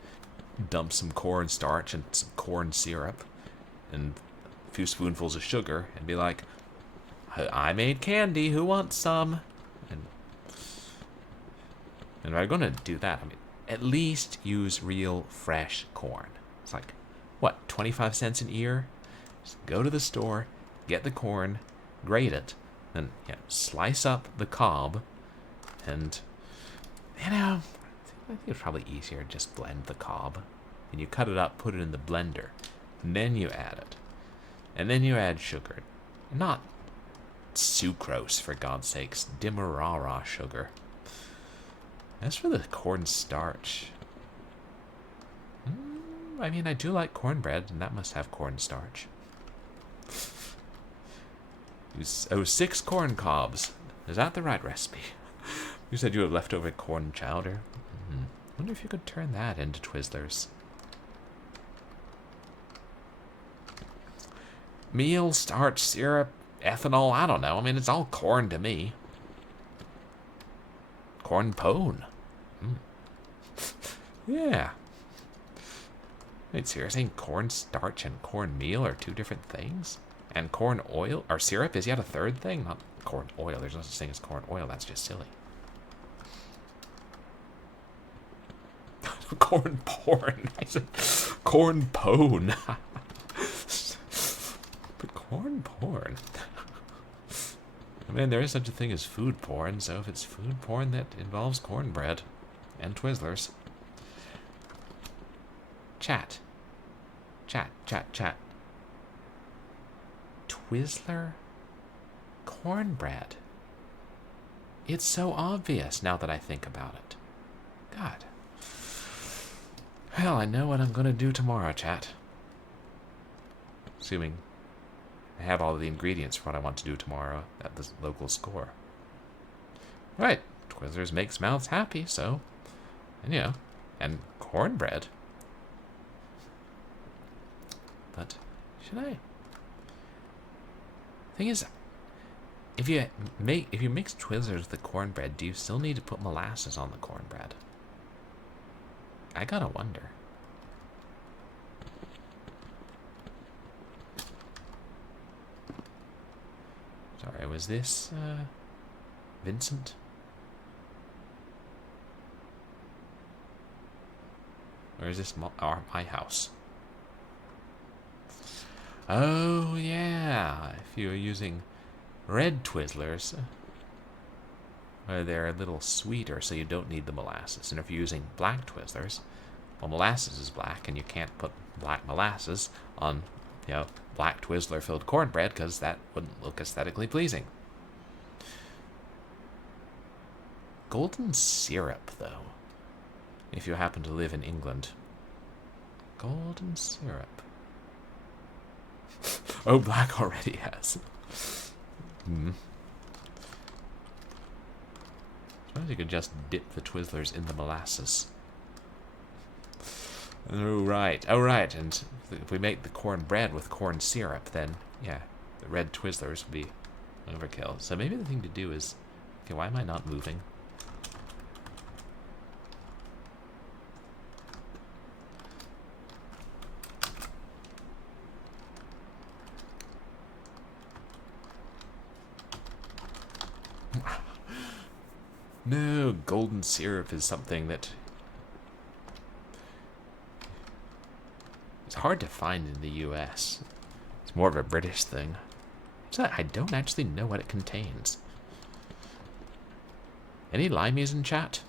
dump some cornstarch and some corn syrup and a few spoonfuls of sugar and be like, I made candy, who wants some? And if I'm going to do that, I mean, at least use real fresh corn. It's like, what, 25 cents an ear? Just go to the store, get the corn, grate it, then slice up the cob, and, you know, I think it's probably easier to just blend the cob. And you cut it up, put it in the blender, and then you add it. And then you add sugar. Not sucrose, for God's sakes, demerara sugar. As for the cornstarch, I mean, I do like cornbread, and that must have cornstarch. Oh, 6 corn cobs. Is that the right recipe? You said you have leftover corn chowder. Wonder if you could turn that into Twizzlers. Meal, starch, syrup, ethanol, I don't know. I mean, it's all corn to me. Corn pone. Yeah. Wait, seriously? Corn starch and corn meal are 2 different things? And corn oil, or syrup, is yet a third thing? Not corn oil, there's no such thing as corn oil, that's just silly. Corn porn. I said corn pone. But corn porn. I mean, there is such a thing as food porn, so if it's food porn that involves cornbread and Twizzlers. Chat. Chat, chat, chat. Twizzler? Cornbread. It's so obvious now that I think about it. God. Well, I know what I'm going to do tomorrow, chat. Assuming I have all of the ingredients for what I want to do tomorrow at the local store. Right, Twizzlers makes mouths happy, so, and you know, and cornbread. But, should I? Thing is, if you mix Twizzlers with the cornbread, do you still need to put molasses on the cornbread? I gotta wonder. Sorry, was this Vincent? Or is this my house? Oh yeah, if you're using red Twizzlers, they're a little sweeter, so you don't need the molasses. And if you're using black Twizzlers, well, molasses is black, and you can't put black molasses on, you know, black Twizzler-filled cornbread, because that wouldn't look aesthetically pleasing. Golden syrup, though, if you happen to live in England. Golden syrup. Oh, black already has. Suppose you could just dip the Twizzlers in the molasses. Oh right, and if we make the cornbread with corn syrup, then, yeah, the red Twizzlers would be overkill. So maybe the thing to do is... Okay, why am I not moving? No, golden syrup is something that it's hard to find in the US. It's more of a British thing. So I don't actually know what it contains. Any limeys in chat?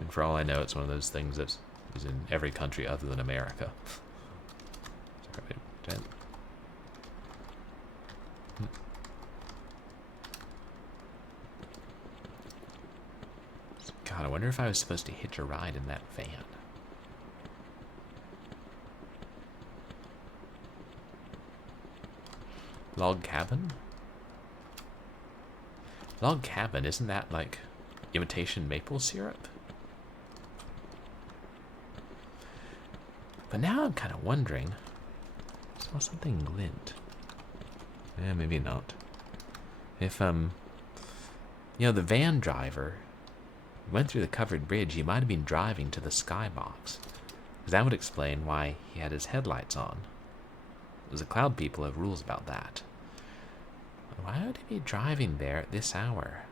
And for all I know, it's one of those things that is in every country other than America. Sorry, God, I wonder if I was supposed to hitch a ride in that van. Log cabin? Log cabin, isn't that like imitation maple syrup? But now I'm kind of wondering. I saw something glint. Eh, maybe not. If, you know, the van driver went through the covered bridge, he might have been driving to the skybox. Because that would explain why he had his headlights on. The cloud-peple have rules about that. Why would he be driving there at this hour?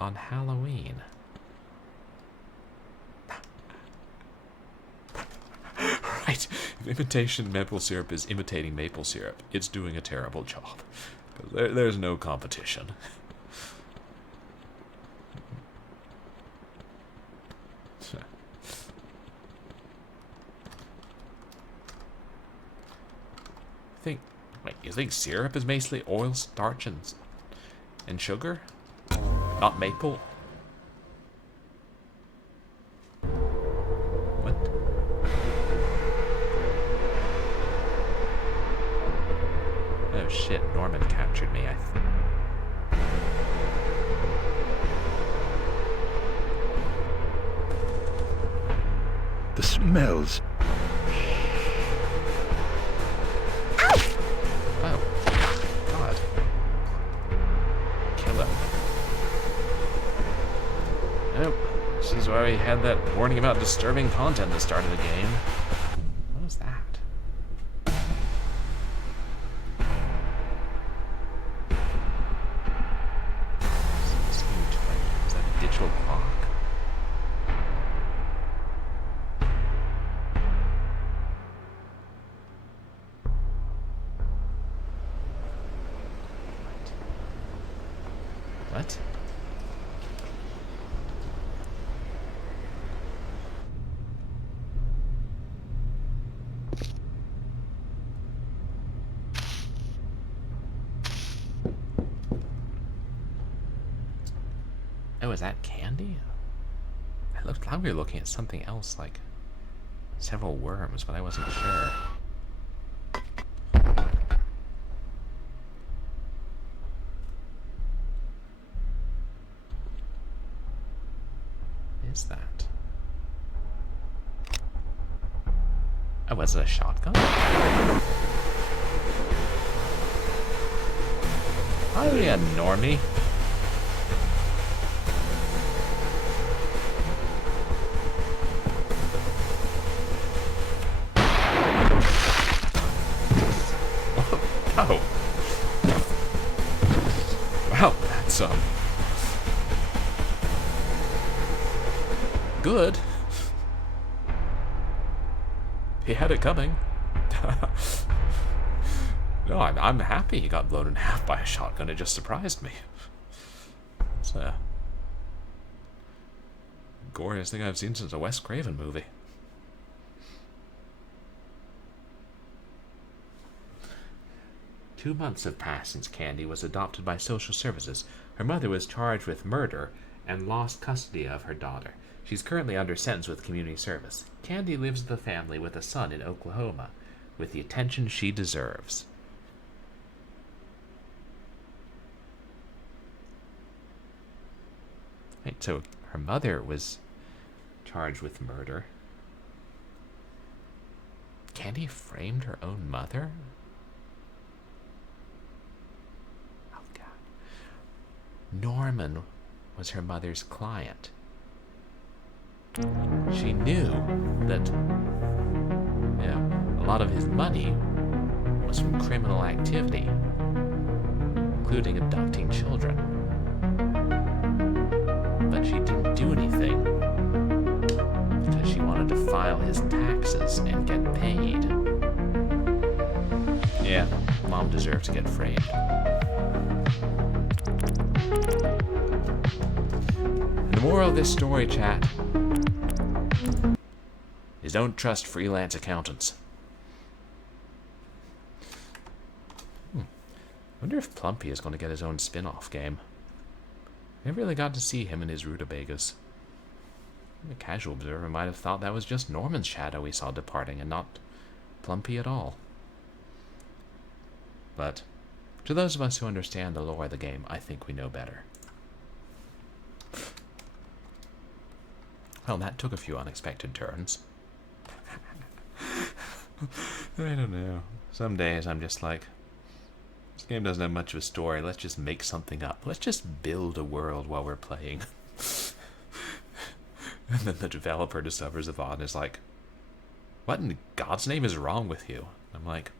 On Halloween? Right. If imitation maple syrup is imitating maple syrup, it's doing a terrible job. There's no competition. Wait, you think syrup is basically oil, starch, and sugar? Not maple? What? Oh shit, Norman captured me, I think. The smells. Why we had that warning about disturbing content at the start of the game. What was that? What? Oh, is that candy? It looked like we were looking at something else, like several worms, but I wasn't sure. What is that? Oh, was it a shotgun? Oh yeah, normie. Oh. Well, that's good. He had it coming. No, I'm happy he got blown in half by a shotgun. It just surprised me. It's the goriest thing I've seen since a Wes Craven movie. "2 months have passed since Candy was adopted by social services. Her mother was charged with murder and lost custody of her daughter. She's currently under sentence with community service. Candy lives with the family with a son in Oklahoma, with the attention she deserves." Right, so her mother was charged with murder. Candy framed her own mother? Oh, God. Norman was her mother's client. She knew that, a lot of his money was from criminal activity, including abducting children. But she didn't do anything because she wanted to file his taxes and get paid. Yeah, Mom deserves to get framed. And the moral of this story, chat, is don't trust freelance accountants. I wonder if Plumpy is going to get his own spin-off game. Never really got to see him in his rutabagas. A casual observer might have thought that was just Norman's shadow we saw departing and not Plumpy at all. But to those of us who understand the lore of the game, I think we know better. Well, that took a few unexpected turns. I don't know. Some days I'm just like, this game doesn't have much of a story. Let's just make something up. Let's just build a world while we're playing. And then the developer discovers the VOD and is like, what in God's name is wrong with you? I'm like,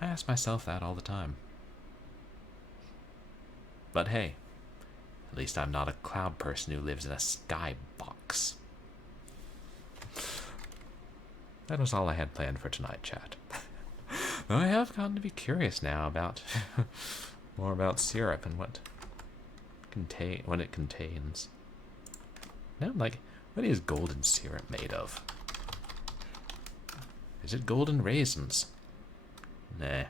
I ask myself that all the time. But hey, at least I'm not a cloud person who lives in a skybox. That was all I had planned for tonight, chat. Though I have gotten to be curious now about more about syrup and what it contains. No, like, what is golden syrup made of? Is it golden raisins? Nah.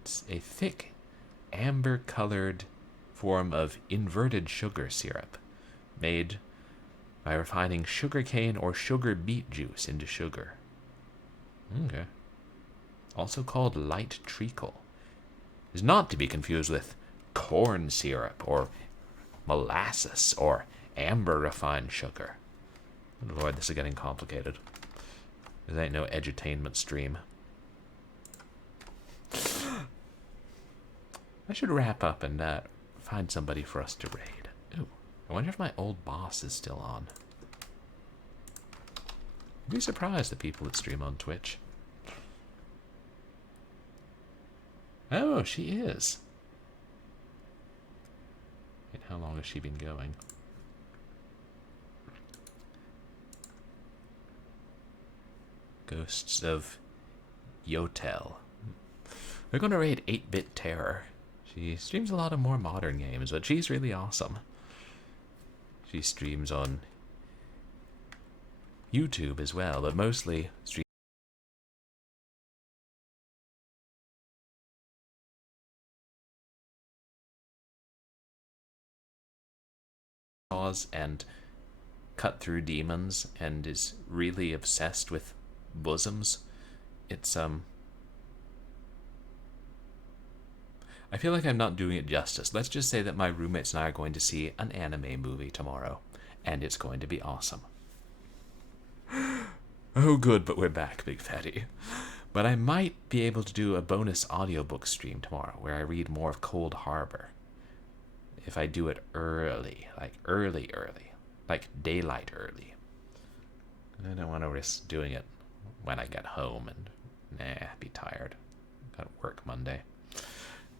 It's a thick, amber-colored form of inverted sugar syrup, made by refining sugarcane or sugar beet juice into sugar. Okay. Also called light treacle. Is not to be confused with corn syrup or molasses or amber refined sugar. Oh Lord, this is getting complicated. This ain't no edutainment stream. I should wrap up and find somebody for us to raid. Ooh, I wonder if my old boss is still on. I'd be surprised at people that stream on Twitch. Oh, she is. Wait, how long has she been going? Ghosts of Yotel. We're going to raid 8-Bit Terror. She streams a lot of more modern games, but she's really awesome. She streams on YouTube as well, but mostly streams and cut through demons and is really obsessed with bosoms. It's I feel like I'm not doing it justice. Let's just say that my roommates and I are going to see an anime movie tomorrow, and it's going to be awesome. Oh good, but we're back, Big Fatty. But I might be able to do a bonus audiobook stream tomorrow where I read more of Cold Harbor. If I do it early, like early, like daylight early. I don't want to risk doing it when I get home and, I'd be tired. Got work Monday.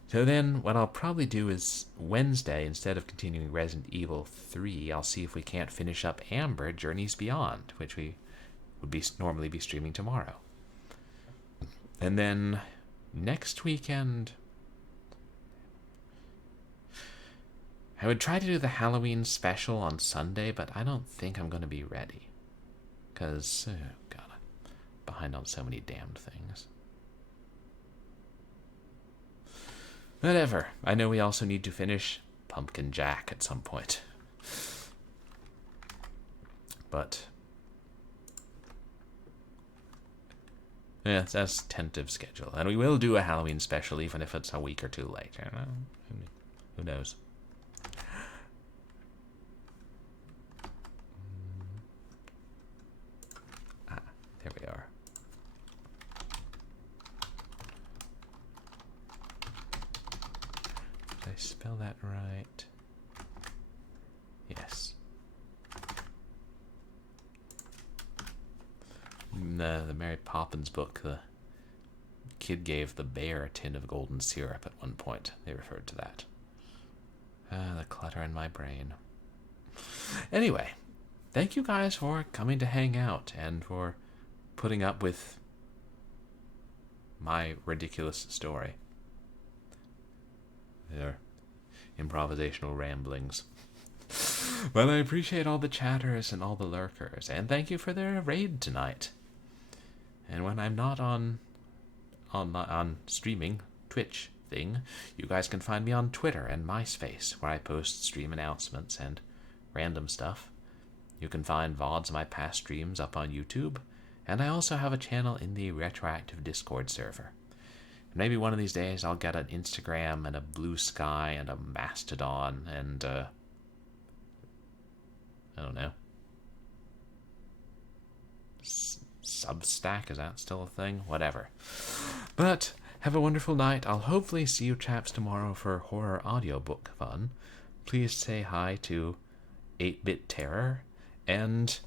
So then, what I'll probably do is Wednesday, instead of continuing Resident Evil 3, I'll see if we can't finish up Amber Journeys Beyond, which we would normally be streaming tomorrow. And then next weekend, I would try to do the Halloween special on Sunday, but I don't think I'm going to be ready. Because, God, I'm behind on so many damned things. Whatever. I know we also need to finish Pumpkin Jack at some point. But yeah, that's tentative schedule. And we will do a Halloween special even if it's a week or two late. You know? Who knows? There we are. Did I spell that right? Yes. The Mary Poppins book, the kid gave the bear a tin of golden syrup at one point. They referred to that. The clutter in my brain. Anyway, thank you guys for coming to hang out and for putting up with my ridiculous story. Their improvisational ramblings. Well, I appreciate all the chatters and all the lurkers, and thank you for their raid tonight. And when I'm not on streaming Twitch thing, you guys can find me on Twitter and MySpace, where I post stream announcements and random stuff. You can find VODs of my past streams up on YouTube, and I also have a channel in the Retroactive Discord server. Maybe one of these days I'll get an Instagram and a Blue Sky and a Mastodon and I don't know. Substack, is that still a thing? Whatever. But have a wonderful night. I'll hopefully see you chaps tomorrow for horror audiobook fun. Please say hi to 8-Bit Terror, and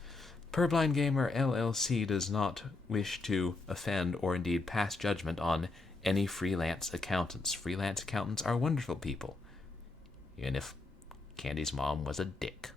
Purblind Gamer LLC does not wish to offend or indeed pass judgment on any freelance accountants. Freelance accountants are wonderful people, even if Candy's mom was a dick.